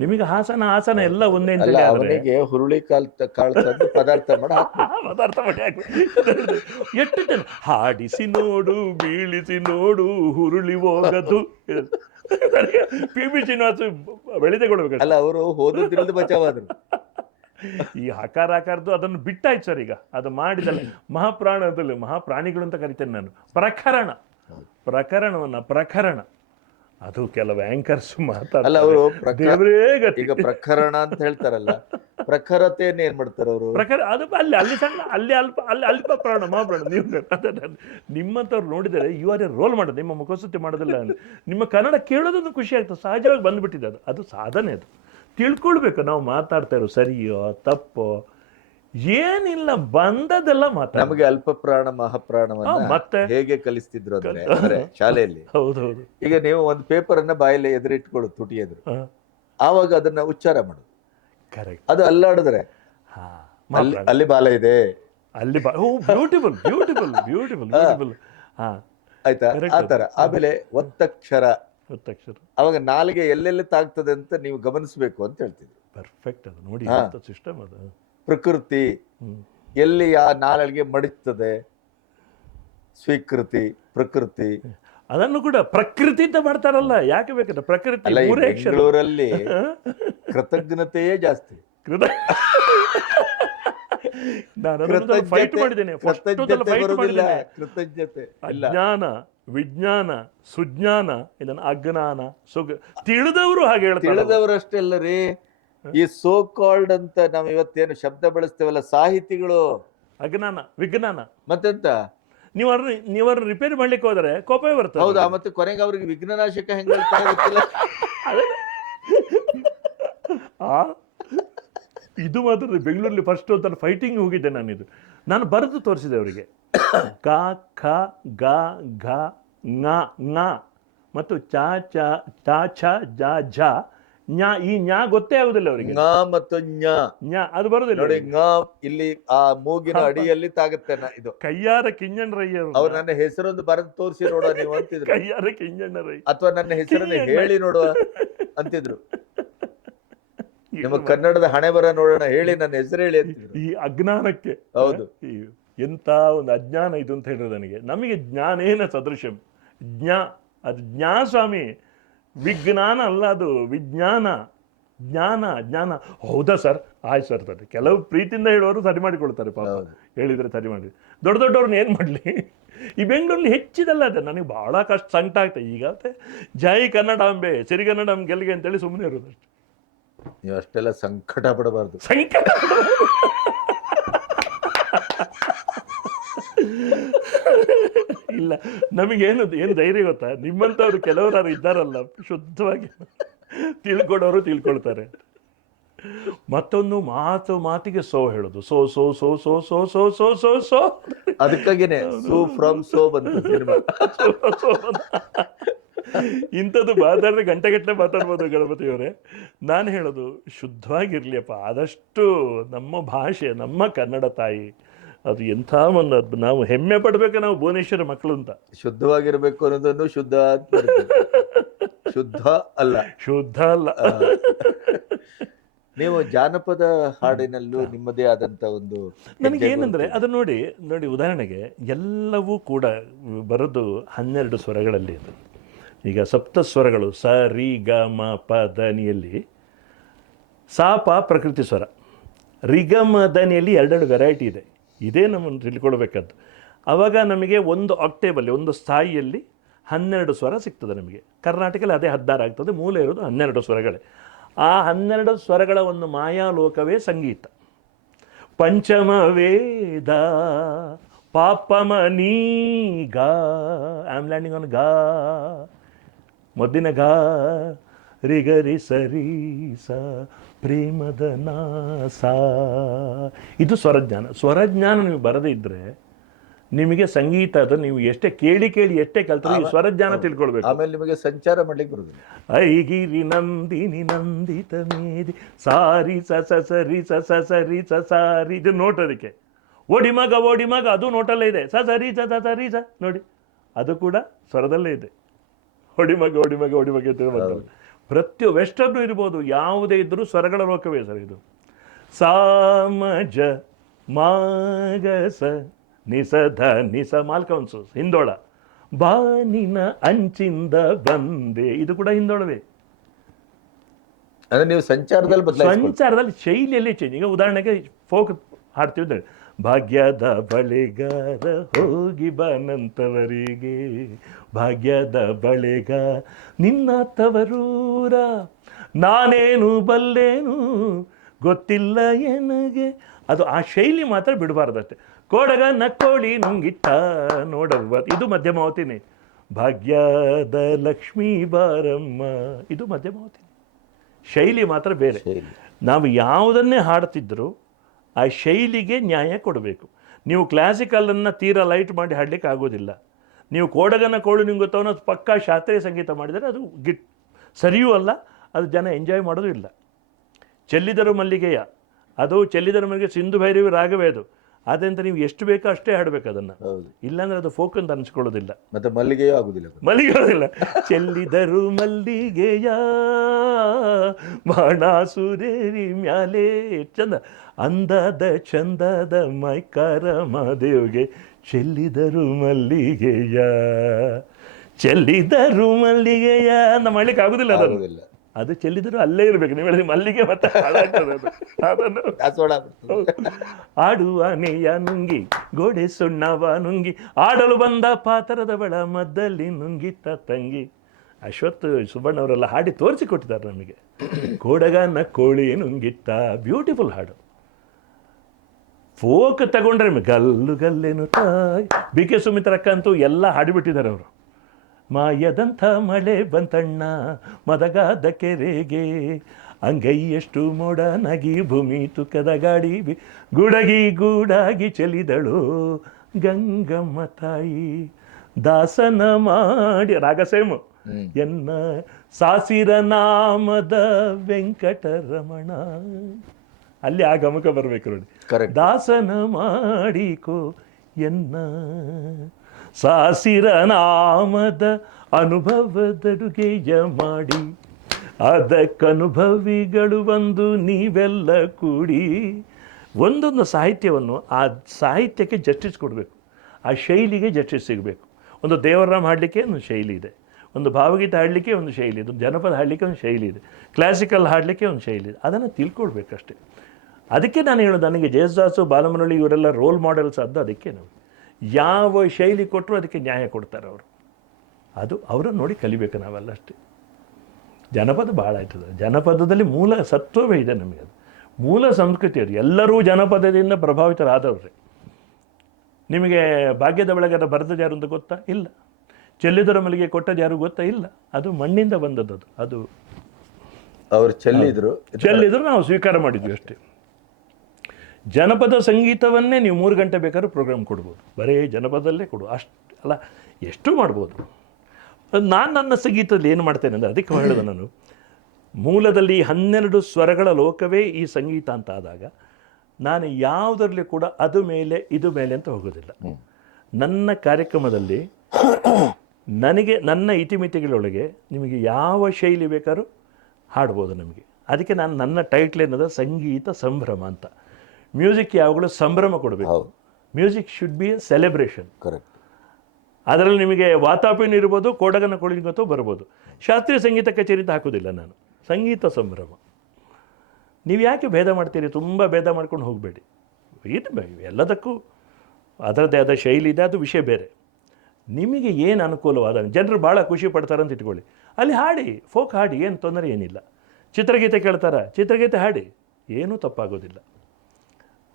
ನಿಮಗೆ ಹಾಸನ ಹಾಸನ ಎಲ್ಲ ಒಂದೇ ಅಂತ ಅಲ್ಲ ಹೇಳಿ ಆದ್ರೆ. ಅವನಿಗೆ ಹುರುಳಿ ಕಾಲ್ ಕಾಳು ತಂದು ಪದಾರ್ಥ ಮಾಡಿ ಹಾಕ್ಬೇಕು. ಪದಾರ್ಥ ಮಾಡಿ ಹಾಕ್ಬೇಕು. ಎಷ್ಟು ಜನ ಹಾಡಿಸಿ ನೋಡು ಬೀಳಿಸಿ ನೋಡು ಹುರುಳಿ ಹೋಗದು. ಪಿ. ಬಿ. ಶ್ರೀನಿವಾಸ ಬೆಳೆದೇ ಕೊಡ್ಬೇಕು ಅಲ್ಲ ಅವರು ಹೋದದ್ರಿಂದ ಬಚಾವಾದ್ರು. ಈ ಹಕಾರ ಆಕಾರದ್ದು ಅದನ್ನು ಬಿಟ್ಟಾಯ್ತು ಸರ್ ಈಗ. ಅದು ಮಾಡಿದಲ್ಲ. ಮಹಾಪ್ರಾಣದಲ್ಲಿ ಮಹಾಪ್ರಾಣಿಗಳು ಅಂತ ಕರಿತೇನೆ ನಾನು. ಪ್ರಕರಣ. ಪ್ರಕರಣವನ್ನ ಪ್ರಕರಣ. ಅದು ಕೆಲವು ಆಂಕರ್ಸ್ ಮಾತಾಡ್ತಾರೆ. ಅವರು ಈಗ ಪ್ರಕರಣ ಅಂತ ಹೇಳ್ತಾರಲ್ಲ ಪ್ರಖರತೆಯನ್ನು ಏನ್ ಮಾಡ್ತಾರೆ ಅವರು? ಪ್ರಖರ ಅದು ಅಲ್ಲಿ ಅಲ್ಲಿ ಸಣ್ಣ ಅಲ್ಲಿ ಅಲ್ಪ ಅಲ್ಲಿ ಅಲ್ಪ ಪ್ರಾಣ ಮಾಡೋಣ ನೀವು ನಿಮ್ಮಂಥವ್ರು ನೋಡಿದರೆ ಯು ಆರ್ ಎ ರೋಲ್ ಮಾಡೋದು ನಿಮ್ಮ ಮುಖಸ್ತುತಿ ಮಾಡೋದಿಲ್ಲ. ನಿಮ್ಮ ಕನ್ನಡ ಕೇಳೋದೊಂದು ಖುಷಿ ಆಗ್ತದೆ. ಸಹಜವಾಗಿ ಬಂದ್ಬಿಟ್ಟಿದೆ ಅದು. ಅದು ಸಾಧನೆ ಅದು. ತಿಳ್ಕೊಳ್ಬೇಕು ನಾವು ಮಾತಾಡ್ತಾ ಇರೋ ಸರಿಯೋ ತಪ್ಪೋ ಏನಿಲ್ಲ ಬಂದದೆಲ್ಲ ಮಾತ್ರ ನಮಗೆ ಅಲ್ಪ ಪ್ರಾಣ ಮಹಾಪ್ರಾಣ ಮಹಾಪ್ರಾಣವನ್ನ ಮತ್ತೆ? ಹೇಗೆ ಕಲಿಸ್ತಿದ್ರು ಅಂದ್ರೆ ಶಾಲೆಯಲ್ಲಿ. ಹೌದೌದು. ಈಗ ನೀವು ಒಂದು ಪೇಪರ್ ಅನ್ನ ಬಾಯಲ್ಲಿ ಎದುರಿಟ್ಕೊಳ್ಳು ತುಟಿ ಎದುರು. ಆವಾಗ ಅದನ್ನ ಉಚ್ಚಾರ ಮಾಡುದು ಕರೆಕ್ಟ್ ಅದು ಅಲ್ಲಾಡಿದ್ರೆ ಹಾಂ ಅಲ್ಲಿ ಅಲ್ಲಿ ಬಾಲ ಇದೆ. ಅಲ್ಲಿ ಬ್ಯೂಟಿಫುಲ್ ಬ್ಯೂಟಿಫುಲ್ ಬ್ಯೂಟಿಫುಲ್ ಬ್ಯೂಟಿಫುಲ್ ಆಯ್ತಾ? ಆತರ ಆಮೇಲೆ ಒತ್ತಕ್ಷರ. ಒತ್ತಕ್ಷರ. ಅವಾಗ ನಾಲಿಗೆ ಎಲ್ಲೆಲ್ಲಿ ತಾಗ್ತದೆ ಅಂತ ನೀವು ಗಮನಿಸಬೇಕು ಅಂತ ಹೇಳ್ತಿದ್ರು. ಪರ್ಫೆಕ್ಟ್ ಅದು. ನೋಡಿ. ಸಿಸ್ಟಮ್ ಅದು. ಪ್ರಕೃತಿ ಎಲ್ಲಿ ಆ ನಾಲಿಗೆ ಮಡಿಸ್ತದೆ ಸ್ವೀಕೃತಿ ಪ್ರಕೃತಿ. ಅದನ್ನು ಕೂಡ ಪ್ರಕೃತಿ ಅಂತ ಮಾಡ್ತಾರಲ್ಲ ಯಾಕೆ ಬೇಕಂದ್ರೆ ಪ್ರಕೃತಿ ಅಲ್ಲ ಬೆಂಗಳೂರಲ್ಲಿ ಕೃತಜ್ಞತೆಯೇ ಜಾಸ್ತಿ. ಕೃತ ನಾನು ಫೈಟ್ ಮಾಡಿದ್ದೇನೆ ಫಸ್ಟ್ ಕೃತಜ್ಞತೆ ಅಜ್ಞಾನ ವಿಜ್ಞಾನ ಸುಜ್ಞಾನ ಇದನ್ನ ಅಜ್ಞಾನ ಸುಗ ತಿಳಿದವರು ಹಾಗೆ ಹೇಳ್ತಾರೆ. ತಿಳಿದವರಷ್ಟೇ ಅಲ್ಲ ರೀ. ಈ ಸೋ ಕಾಲ್ಡ್ ಅಂತ ನಾವು ಇವತ್ತೇನು ಶಬ್ದ ಬಳಸ್ತೇವಲ್ಲ ಸಾಹಿತಿಗಳು? ಅಜ್ಞಾನ ವಿಜ್ಞಾನ. ಮತ್ತೆಂತ? ನೀವು ಅವ್ರನ್ನ ನೀವು ಅವ್ರನ್ನ ರಿಪೇರಿ ಮಾಡ್ಲಿಕ್ಕೆ ಹೋದರೆ ಕೋಪವೇ ಬರ್ತದೆ ಹೌದಾ? ಮತ್ತೆ ಕೊನೆಗೆ ಅವ್ರಿಗೆ ವಿಘ್ನನಾಶಕ ಹೆಂಗ್ ಹೇಳ್ತಾರೆ ಗೊತ್ತಿಲ್ಲ? ಆ? ಇದು ಮಾತ್ರ ಬೆಂಗಳೂರಲ್ಲಿ ಫಸ್ಟ್ ಅಂತ ಫೈಟಿಂಗ್ ಹೋಗಿದ್ದೆ ನಾನು ಇದು ನಾನು ಬರೆದು ತೋರಿಸಿದೆ ಅವರಿಗೆ. ಕ ಖ ಗ ಘ ङ ಮತ್ತು ಚ ಚ ಚ ಛ ಜ ಝ. ಞ ಈ ನ್ಯಾ ಗೊತ್ತೇ ಆಗುದಿಲ್ಲ ಅವರಿಗೆ. ನಾ ಮತ್ತು ಞ ಜ್ಞಾ ಅದು ಬರುದಿಲ್ಲ ನೋಡಿ ಅವ್ರಿಗೆ. ಇಲ್ಲಿ ಆ ಮೂಗಿನ ಅಡಿಯಲ್ಲಿ ತಾಗುತ್ತೆ ನ- ಇದು. ಕೈಯಾರ ಕಿಂಜಣ್ಣರಯ್ಯರು ಅವ್ರು ನನ್ನ ಹೆಸರೊಂದು ಬರೆದು ತೋರಿಸಿ ನೋಡುವ ನೀವು ಅಂತಿದ್ರು. ಕೈಯಾರ ಕಿಂಜಣ್ಣರಯ್ಯ ಅಥವಾ ನನ್ನ ಹೆಸರನ್ನು ಹೇಳಿ ನೋಡುವ ಅಂತಿದ್ರು. ನಿಮ್ಮ ಕನ್ನಡದ ಹಣೆ ಬರ ನೋಡೋಣ ಹೇಳಿ ನನ್ನ ಹೆಸರು ಹೇಳಿ ಅಂತಿದ್ರು. ಈ ಅಜ್ಞಾನಕ್ಕೆ ಹೌದು. ಎಂತ ಎಂಥ ಒಂದು ಅಜ್ಞಾನ ಇದು ಅಂತ ಹೇಳಿದ್ರು ನನಗೆ. ನಮಗೆ ಜ್ಞಾನೇನ ಸದೃಶಂ ಜ್ಞಾ ಅದು ಜ್ಞಾ ಸ್ವಾಮಿ ವಿಜ್ಞಾನ ಅಲ್ಲ ಅದು. ವಿಜ್ಞಾನ. ಜ್ಞಾನ ಜ್ಞಾನ. ಹೌದಾ ಸರ್? ಆಯ್ತು ಸರ್ ಸರಿ. ಕೆಲವು ಪ್ರೀತಿಯಿಂದ ಹೇಳುವವರು ಸರಿ ಮಾಡಿಕೊಳ್ತಾರೆ ಪಾಪ. ಹೇಳಿದರೆ ಸರಿ ಮಾಡಿ. ದೊಡ್ಡ ದೊಡ್ಡವ್ರನ್ನ ಏನು ಮಾಡಲಿ? ಈ ಬೆಂಗಳೂರಲ್ಲಿ ಹೆಚ್ಚಿದಲ್ಲ ಅದೇ. ನನಗೆ ಭಾಳ ಕಷ್ಟ ಸಂಕಟ ಆಗ್ತದೆ ಈಗ ಜೈ ಕನ್ನಡಾಂಬೆ ಸಿರಿಗನ್ನಡಂ ಗೆಲ್ಲಿಗೆ ಅಂತೇಳಿ ಸುಮ್ಮನೆ ಇರೋದು ಅಷ್ಟೆ. ನೀವು ಅಷ್ಟೆಲ್ಲ ಸಂಕಟ ಪಡಬಾರ್ದು. ಸಂಕಟ ಇಲ್ಲ. ನಮಗೇನು ಏನು ಧೈರ್ಯ ಗೊತ್ತಾ? ನಿಮ್ಮಂಥವ್ರು ಕೆಲವರು ಇದ್ದಾರಲ್ಲ ಶುದ್ಧವಾಗಿ ತಿಳ್ಕೊಡೋರು ತಿಳ್ಕೊಳ್ತಾರೆ. ಮತ್ತೊಂದು ಮಾತು ಮಾತಿಗೆ ಸೋ ಹೇಳೋದು. So so so so so so so so so. ಅದಕ್ಕಾಗಿನೇ so from so ಬಂತು. ಇಂಥದ್ದು ಮಾತಾಡಿದ್ರೆ ಗಂಟೆಗಟ್ಟಲೆ ಮಾತಾಡ್ಬೋದು ಗಣಪತಿಯವರೇ. ನಾನು ಹೇಳೋದು ಶುದ್ಧವಾಗಿರ್ಲಿಯಪ್ಪ. ಆದಷ್ಟು ನಮ್ಮ ಭಾಷೆ ನಮ್ಮ ಕನ್ನಡ ತಾಯಿ ಅದು ಎಂಥ ಒಂದು ನಾವು ಹೆಮ್ಮೆ ಪಡ್ಬೇಕು ನಾವು ಭುವನೇಶ್ವರ ಮಕ್ಕಳು ಅಂತ. ಶುದ್ಧವಾಗಿರಬೇಕು ಅನ್ನೋದನ್ನು ಶುದ್ಧ ಅಂತ. ಶುದ್ಧ ಅಲ್ಲ. ಶುದ್ಧ ಅಲ್ಲ. ನೀವು ಜಾನಪದ ಹಾಡಿನಲ್ಲೂ ನಿಮ್ಮದೇ ಆದಂತ ಒಂದು ನನಗೆ ಏನಂದರೆ ಏನಂದ್ರೆ ಅದು ನೋಡಿ ನೋಡಿ ಉದಾಹರಣೆಗೆ ಎಲ್ಲವೂ ಕೂಡ ಬರೋದು ಹನ್ನೆರಡು ಸ್ವರಗಳಲ್ಲಿ ಅದು ಈಗ ಸಪ್ತ ಸ್ವರಗಳು ಸ ರಿ ಗ ಮ ಪ ದನಿಯಲ್ಲಿ ಸಾ ಪ ಪ್ರಕೃತಿ ಸ್ವರ. ರಿಗಮ ದನಿಯಲ್ಲಿ ಎರಡೆರಡು ವೆರೈಟಿ ಇದೆ. ಇದೇ ನಮ್ಮನ್ನು ತಿಳ್ಕೊಳ್ಬೇಕಂತ. ಆವಾಗ ನಮಗೆ ಒಂದು ಆಕ್ಟೇಬಲ್ಲಿ ಒಂದು ಸ್ಥಾಯಿಯಲ್ಲಿ ಹನ್ನೆರಡು ಸ್ವರ ಸಿಗ್ತದೆ ನಮಗೆ. ಕರ್ನಾಟಕದಲ್ಲಿ ಅದೇ ಹದಿನಾರು ಆಗ್ತದೆ, ಮೂಲ ಇರೋದು ಹನ್ನೆರಡು ಸ್ವರಗಳೇ. ಆ ಹನ್ನೆರಡು ಸ್ವರಗಳ ಒಂದು ಮಾಯಾಲೋಕವೇ ಸಂಗೀತ. ಪಂಚಮ ವೇದ, ಪಾಪಮ ನೀ ಗಾ ಆಮ್ ಲ್ಯಾಂಡಿಂಗ್ ಆನ್ ಗಾ. ಮೊದಲಿನ ಗಾ ರಿಗರಿ ಸರಿ ಸ ಪ್ರೇಮದ ನಾಸ. ಇದು ಸ್ವರಜ್ಞಾನ. ಸ್ವರಜ್ಞಾನ ನೀವು ಬರದೇ ಇದ್ದರೆ ನಿಮಗೆ ಸಂಗೀತ ಅದು ನೀವು ಎಷ್ಟೇ ಕೇಳಿ ಕೇಳಿ ಎಷ್ಟೇ ಕಲ್ತಾರೆ ಸ್ವರಜ್ಞಾನ ತಿಳ್ಕೊಳ್ಬೇಕು. ಆಮೇಲೆ ನಿಮಗೆ ಸಂಚಾರ ಮಾಡ್ಲಿಕ್ಕೆ ಬರುದಿಲ್ಲ. ಐಗಿರಿ ನಂದಿನಿ ನಂದಿತ ಮೇದಿ ಸಾರಿ ಸ ಸ ಸರಿ ಸ ಸ ಸರಿ ಸ ಸಾರಿ ಇದು ನೋಟ್ ಅದಕ್ಕೆ. ಓಡಿ ಮಗ ಓಡಿ ಮಗ ಅದು ನೋಟಲ್ಲೇ ಇದೆ. ಸ ಸರಿ ಸ ಸ ಸರಿ ಸ ನೋಡಿ. ಅದು ಕೂಡ ಸ್ವರದಲ್ಲೇ ಇದೆ. ಓಡಿ ಮಗ ಓಡಿ ಮಗ ಓಡಿ ಮಗ ಅಂತ ಪ್ರತಿ ವೆಸ್ಟರ್ನು ಇರ್ಬೋದು ಯಾವುದೇ ಇದ್ದರೂ ಸ್ವರಗಳ ಲೋಕವೇ ಸರ್ ಇದು. ಸಾಮಜ ಮಾಗಸ ನಿಸಧ ನಿಸ ಮಾಲ್ಕೌನ್ಸು ಹಿಂದೋಳ. ಬಾನಿನ ಅಂಚಿಂದ ಬಂದೆ. ಇದು ಕೂಡ ಹಿಂದೋಳವೇ. ಅಂದ್ರೆ ನೀವು ಸಂಚಾರದಲ್ಲಿ ಸಂಚಾರದಲ್ಲಿ ಶೈಲಿಯಲ್ಲಿ ಚೇಂಜ್ ಈಗ ಉದಾಹರಣೆಗೆ ಫೋಕ್ ಹಾಡ್ತೀವಿ ಅಂದ್ರೆ ಭಾಗ್ಯದ ಬಳೆಗಾರ ಹೋಗಿ ಬನಂತವರಿಗೆ. ಭಾಗ್ಯದ ಬಳೆಗ ನಿನ್ನ ತವರೂರ ನಾನೇನು ಬಲ್ಲೇನು ಗೊತ್ತಿಲ್ಲ ಎನಗೆ. ಅದು ಆ ಶೈಲಿ ಮಾತ್ರ ಬಿಡಬಾರ್ದಷ್ಟೆ. ಕೋಡಗ ನಕ್ಕೋಳಿ ನುಂಗಿಟ್ಟ ನೋಡಬಾರ್ದು ಇದು ಮಧ್ಯಮಾವತಿನಿ ಭಾಗ್ಯದ ಲಕ್ಷ್ಮೀ ಬಾರಮ್ಮ. ಇದು ಮಧ್ಯಮಾವತಿನಿ ಶೈಲಿ ಮಾತ್ರ ಬೇರೆ. ನಾವು ಯಾವುದನ್ನೇ ಹಾಡ್ತಿದ್ದರೂ ಆ ಶೈಲಿಗೆ ನ್ಯಾಯ ಕೊಡಬೇಕು. ನೀವು ಕ್ಲಾಸಿಕಲನ್ನು ತೀರಾ ಲೈಟ್ ಮಾಡಿ ಹಾಡಲಿಕ್ಕೆ ಆಗೋದಿಲ್ಲ. ನೀವು ಕೋಡಗನ ಕೋಳು ನಿಮ್ಗೆ ಗೊತ್ತವನ ಪಕ್ಕಾ ಶಾಸ್ತ್ರೀಯ ಸಂಗೀತ ಮಾಡಿದರೆ ಅದು ಗಿಟ್ ಸರಿಯೂ ಅಲ್ಲ, ಅದು ಜನ ಎಂಜಾಯ್ ಮಾಡೋದು ಇಲ್ಲ. ಚೆಲ್ಲಿದರು ಮಲ್ಲಿಗೆಯ, ಅದು ಚೆಲ್ಲಿದರು ಮಲ್ಲಿಗೆ ಸಿಂಧು ಭೈರವಿ ರಾಗವೇ ಅದು ಆದ್ದರಿಂದ ನೀವು ಎಷ್ಟು ಬೇಕೋ ಅಷ್ಟೇ ಹಾಡಬೇಕು ಅದನ್ನು. ಇಲ್ಲಾಂದ್ರೆ ಅದು ಫೋಕ್ ಅಂತ ಅನಿಸ್ಕೊಳ್ಳೋದಿಲ್ಲ. ಮತ್ತೆ ಮಲ್ಲಿಗೆಯೂ ಆಗುದಿಲ್ಲ ಮಲ್ಲಿಗೆಲ್ಲ ಚೆಲ್ಲಿದರು ಮಲ್ಲಿಗೆಯ ಬಾಣಾಸುರೇರಿ ಮ್ಯಾಲೆ ಚಂದ. ಅಂದದ ಚಂದದ ಮೈಕಾರ ಮಾದೇವ್ಗೆ ಚೆಲ್ಲಿದರು ಮಲ್ಲಿಗೆಯ ಚೆಲ್ಲಿದರು ಮಲ್ಲಿಗೆಯ ಅಂತ ಮಾಡ್ಲಿಕ್ಕೆ ಆಗುದಿಲ್ಲ ಅದಾಗುದಿಲ್ಲ ಆಗುದಿಲ್ಲ. ಅದು ಚೆಲ್ಲಿದ್ರು ಅಲ್ಲೇ ಇರಬೇಕು. ನೀವು ಹೇಳಿದ್ರೆ ಮಲ್ಲಿಗೆ ಮತ್ತೆ ಹಾಳಾಗ್ತದೆ ಅದು. ಅದನ್ನು ದಾಸವಾಳ. ಆಡುವ ನೇಯ ನುಂಗಿ ಗೋಡೆ ಸುಣ್ಣವ ನುಂಗಿ ಆಡಲು ಬಂದ ಪಾತರದವಳ ಮದ್ದಲ್ಲಿ ನುಂಗಿತ್ತ ತಂಗಿ. ಅಶ್ವತ್ ಸುಬ್ಬಣ್ಣ ಅವರೆಲ್ಲ ಹಾಡಿ ತೋರಿಸಿಕೊಟ್ಟಿದ್ದಾರೆ ನಮಗೆ. ಕೋಡಗನ ಕೋಳಿ ನುಂಗಿತ್ತ ಬ್ಯೂಟಿಫುಲ್ ಹಾಡು. ಫೋಕ್ ತಗೊಂಡ್ರೆ ಗಲ್ಲು ಗಲ್ಲೇನು ತಾಯ್. ಬಿ ಕೆ ಸುಮಿತ್ರಕ್ಕ ಅಂತೂ ಎಲ್ಲ ಹಾಡಿಬಿಟ್ಟಿದ್ದಾರೆ ಅವರು. ಮಾಯದಂಥ ಮಳೆ ಬಂತಣ್ಣ ಮದಗಾದ ಕೆರೆಗೆ. ಅಂಗೈಯಷ್ಟು ಮೋಡ ನಗಿ ಭೂಮಿ ತುಕದ ಗಾಡಿ ಬಿ- ಗುಡಗಿ ಗೂಡಾಗಿ ಚೆಲಿದಳು ಗಂಗಮ್ಮ ತಾಯಿ. ದಾಸನ ಮಾಡಿ ರಾಗಸೇಮು ಎನ್ನ ಸಾಸಿರ ನಾಮದ ವೆಂಕಟರಮಣ. ಅಲ್ಲಿ ಆ ಗಮಕ ಬರಬೇಕು ನೋಡಿ. ದಾಸನ ಮಾಡಿಕೋ ಎನ್ನ ಸಾಸಿರ ನಾಮದ ಅನುಭವದಡುಗೆಯ ಮಾಡಿ, ಅದಕ್ಕನುಭವಿಗಳು ಬಂದು ನೀವೆಲ್ಲ ಕೂಡಿ ಒಂದೊಂದು ಸಾಹಿತ್ಯವನ್ನು ಆ ಸಾಹಿತ್ಯಕ್ಕೆ ಜಸ್ಟಿಸ್ ಕೊಡಬೇಕು, ಆ ಶೈಲಿಗೆ ಜಸ್ಟಿಸ್ ಸಿಗಬೇಕು. ಒಂದು ದೇವರಾಮ್ ಹಾಡಲಿಕ್ಕೆ ಒಂದು ಶೈಲಿ ಇದೆ, ಒಂದು ಭಾವಗೀತೆ ಹಾಡಲಿಕ್ಕೆ ಒಂದು ಶೈಲಿ ಇದೆ, ಒಂದು ಜನಪದ ಹಾಡಲಿಕ್ಕೆ ಒಂದು ಶೈಲಿ ಇದೆ ಕ್ಲಾಸಿಕಲ್ ಹಾಡಲಿಕ್ಕೆ ಒಂದು ಶೈಲಿ ಇದೆ. ಅದನ್ನು ತಿಳ್ಕೊಳ್ಬೇಕಷ್ಟೇ. ಅದಕ್ಕೆ ನಾನು ಹೇಳೋದು, ನನಗೆ ಜಯಸ್ದಾಸು ಬಾಲಮನಳ್ಳಿ ಇವರೆಲ್ಲ ರೋಲ್ ಮಾಡೆಲ್ಸ್ ಅದು ಅದಕ್ಕೆ ನಾವು. ಯಾವ ಶೈಲಿ ಕೊಟ್ಟರು ಅದಕ್ಕೆ ನ್ಯಾಯ ಕೊಡ್ತಾರೆ ಅವರು. ಅದು ಅವರನ್ನು ನೋಡಿ ಕಲಿಬೇಕು ನಾವೆಲ್ಲ ಅಷ್ಟೇ. ಜನಪದ ಭಾಳ ಆಯ್ತದೆ. ಜನಪದದಲ್ಲಿ ಮೂಲ ಸತ್ವವೇ ಇದೆ ನಮಗೆ ಅದು. ಮೂಲ ಸಂಸ್ಕೃತಿ ಅದು. ಎಲ್ಲರೂ ಜನಪದದಿಂದ ಪ್ರಭಾವಿತರಾದವ್ರೆ. ನಿಮಗೆ ಭಾಗ್ಯದ ಬೆಳಗರ ಬರೆದದ್ದು ಯಾರು ಅಂತ ಗೊತ್ತಾ? ಇಲ್ಲ. ಚೆಲ್ಲಿದರ ಮಲ್ಲಿಗೆ ಕೊಟ್ಟದ್ದು ಯಾರು ಗೊತ್ತಾ? ಇಲ್ಲ. ಅದು ಮಣ್ಣಿಂದ ಬಂದದ್ದು ಅದು. ಅದು ಅವ್ರು ಚೆಲ್ಲಿದ್ರು. ಚೆಲ್ಲಿದ್ರು ನಾವು ಸ್ವೀಕಾರ ಮಾಡಿದ್ವಿ ಅಷ್ಟೇ. ಜನಪದ ಸಂಗೀತವನ್ನೇ ನೀವು ಮೂರು ಗಂಟೆ ಬೇಕಾದ್ರೂ ಪ್ರೋಗ್ರಾಮ್ ಕೊಡ್ಬೋದು. ಬರೀ ಜನಪದಲ್ಲೇ ಕೊಡು. ಅಷ್ಟು ಅಲ್ಲ ಎಷ್ಟು ಮಾಡ್ಬೋದು. ನಾನು ನನ್ನ ಸಂಗೀತದಲ್ಲಿ ಏನು ಮಾಡ್ತೇನೆ ಅಂದರೆ ಅದಕ್ಕೆ ಹೇಳಿದೆ ನಾನು. ಮೂಲದಲ್ಲಿ ಹನ್ನೆರಡು ಸ್ವರಗಳ ಲೋಕವೇ ಈ ಸಂಗೀತ ಅಂತ ಆದಾಗ ನಾನು ಯಾವುದರಲ್ಲಿ ಕೂಡ ಅದು ಮೇಲೆ ಇದು ಮೇಲೆ ಅಂತ ಹೋಗೋದಿಲ್ಲ. ನನ್ನ ಕಾರ್ಯಕ್ರಮದಲ್ಲಿ ನನಗೆ ನನ್ನ ಇತಿಮಿತಿಗಳೊಳಗೆ ನಿಮಗೆ ಯಾವ ಶೈಲಿ ಬೇಕಾದ್ರೂ ಹಾಡ್ಬೋದು ನಮಗೆ. ಅದಕ್ಕೆ ನಾನು ನನ್ನ ಟೈಟ್ಲ್ ಏನದ? ಸಂಗೀತ ಸಂಭ್ರಮ ಅಂತ. ಮ್ಯೂಸಿಕ್ ಯಾವಾಗಲೂ ಸಂಭ್ರಮ ಕೊಡಬೇಕು. ಹೌದು. Music should be a celebration. Correct. ಅದರಲ್ಲಿ ನಿಮಗೆ ವಾತಾಪಿನ ಇರ್ಬೋದು ಕೋಡಗನ ಕೊಳಿಗಂತೂ ಬರ್ಬೋದು. ಶಾಸ್ತ್ರೀಯ ಸಂಗೀತ ಕಚೇರಿ ಅಂತ ಹಾಕೋದಿಲ್ಲ ನಾನು. ಸಂಗೀತ ಸಂಭ್ರಮ. ನೀವು ಯಾಕೆ ಭೇದ ಮಾಡ್ತೀರಿ? ತುಂಬ ಭೇದ ಮಾಡ್ಕೊಂಡು ಹೋಗಬೇಡಿ. ಇದು ಎಲ್ಲದಕ್ಕೂ ಅದರದ್ದೇ ಆದ ಶೈಲಿ ಇದೆ ಅದು ವಿಷಯ ಬೇರೆ. ನಿಮಗೆ ಏನು ಅನುಕೂಲವಾದ ಜನರು ಭಾಳ ಖುಷಿ ಪಡ್ತಾರೆ ಅಂತ ಇಟ್ಕೊಳ್ಳಿ. ಅಲ್ಲಿ ಹಾಡಿ ಫೋಕ್ ಹಾಡಿ ಏನು ತೊಂದರೆ ಏನಿಲ್ಲ. ಚಿತ್ರಗೀತೆ ಕೇಳ್ತಾರ? ಚಿತ್ರಗೀತೆ ಹಾಡಿ. ಏನೂ ತಪ್ಪಾಗೋದಿಲ್ಲ.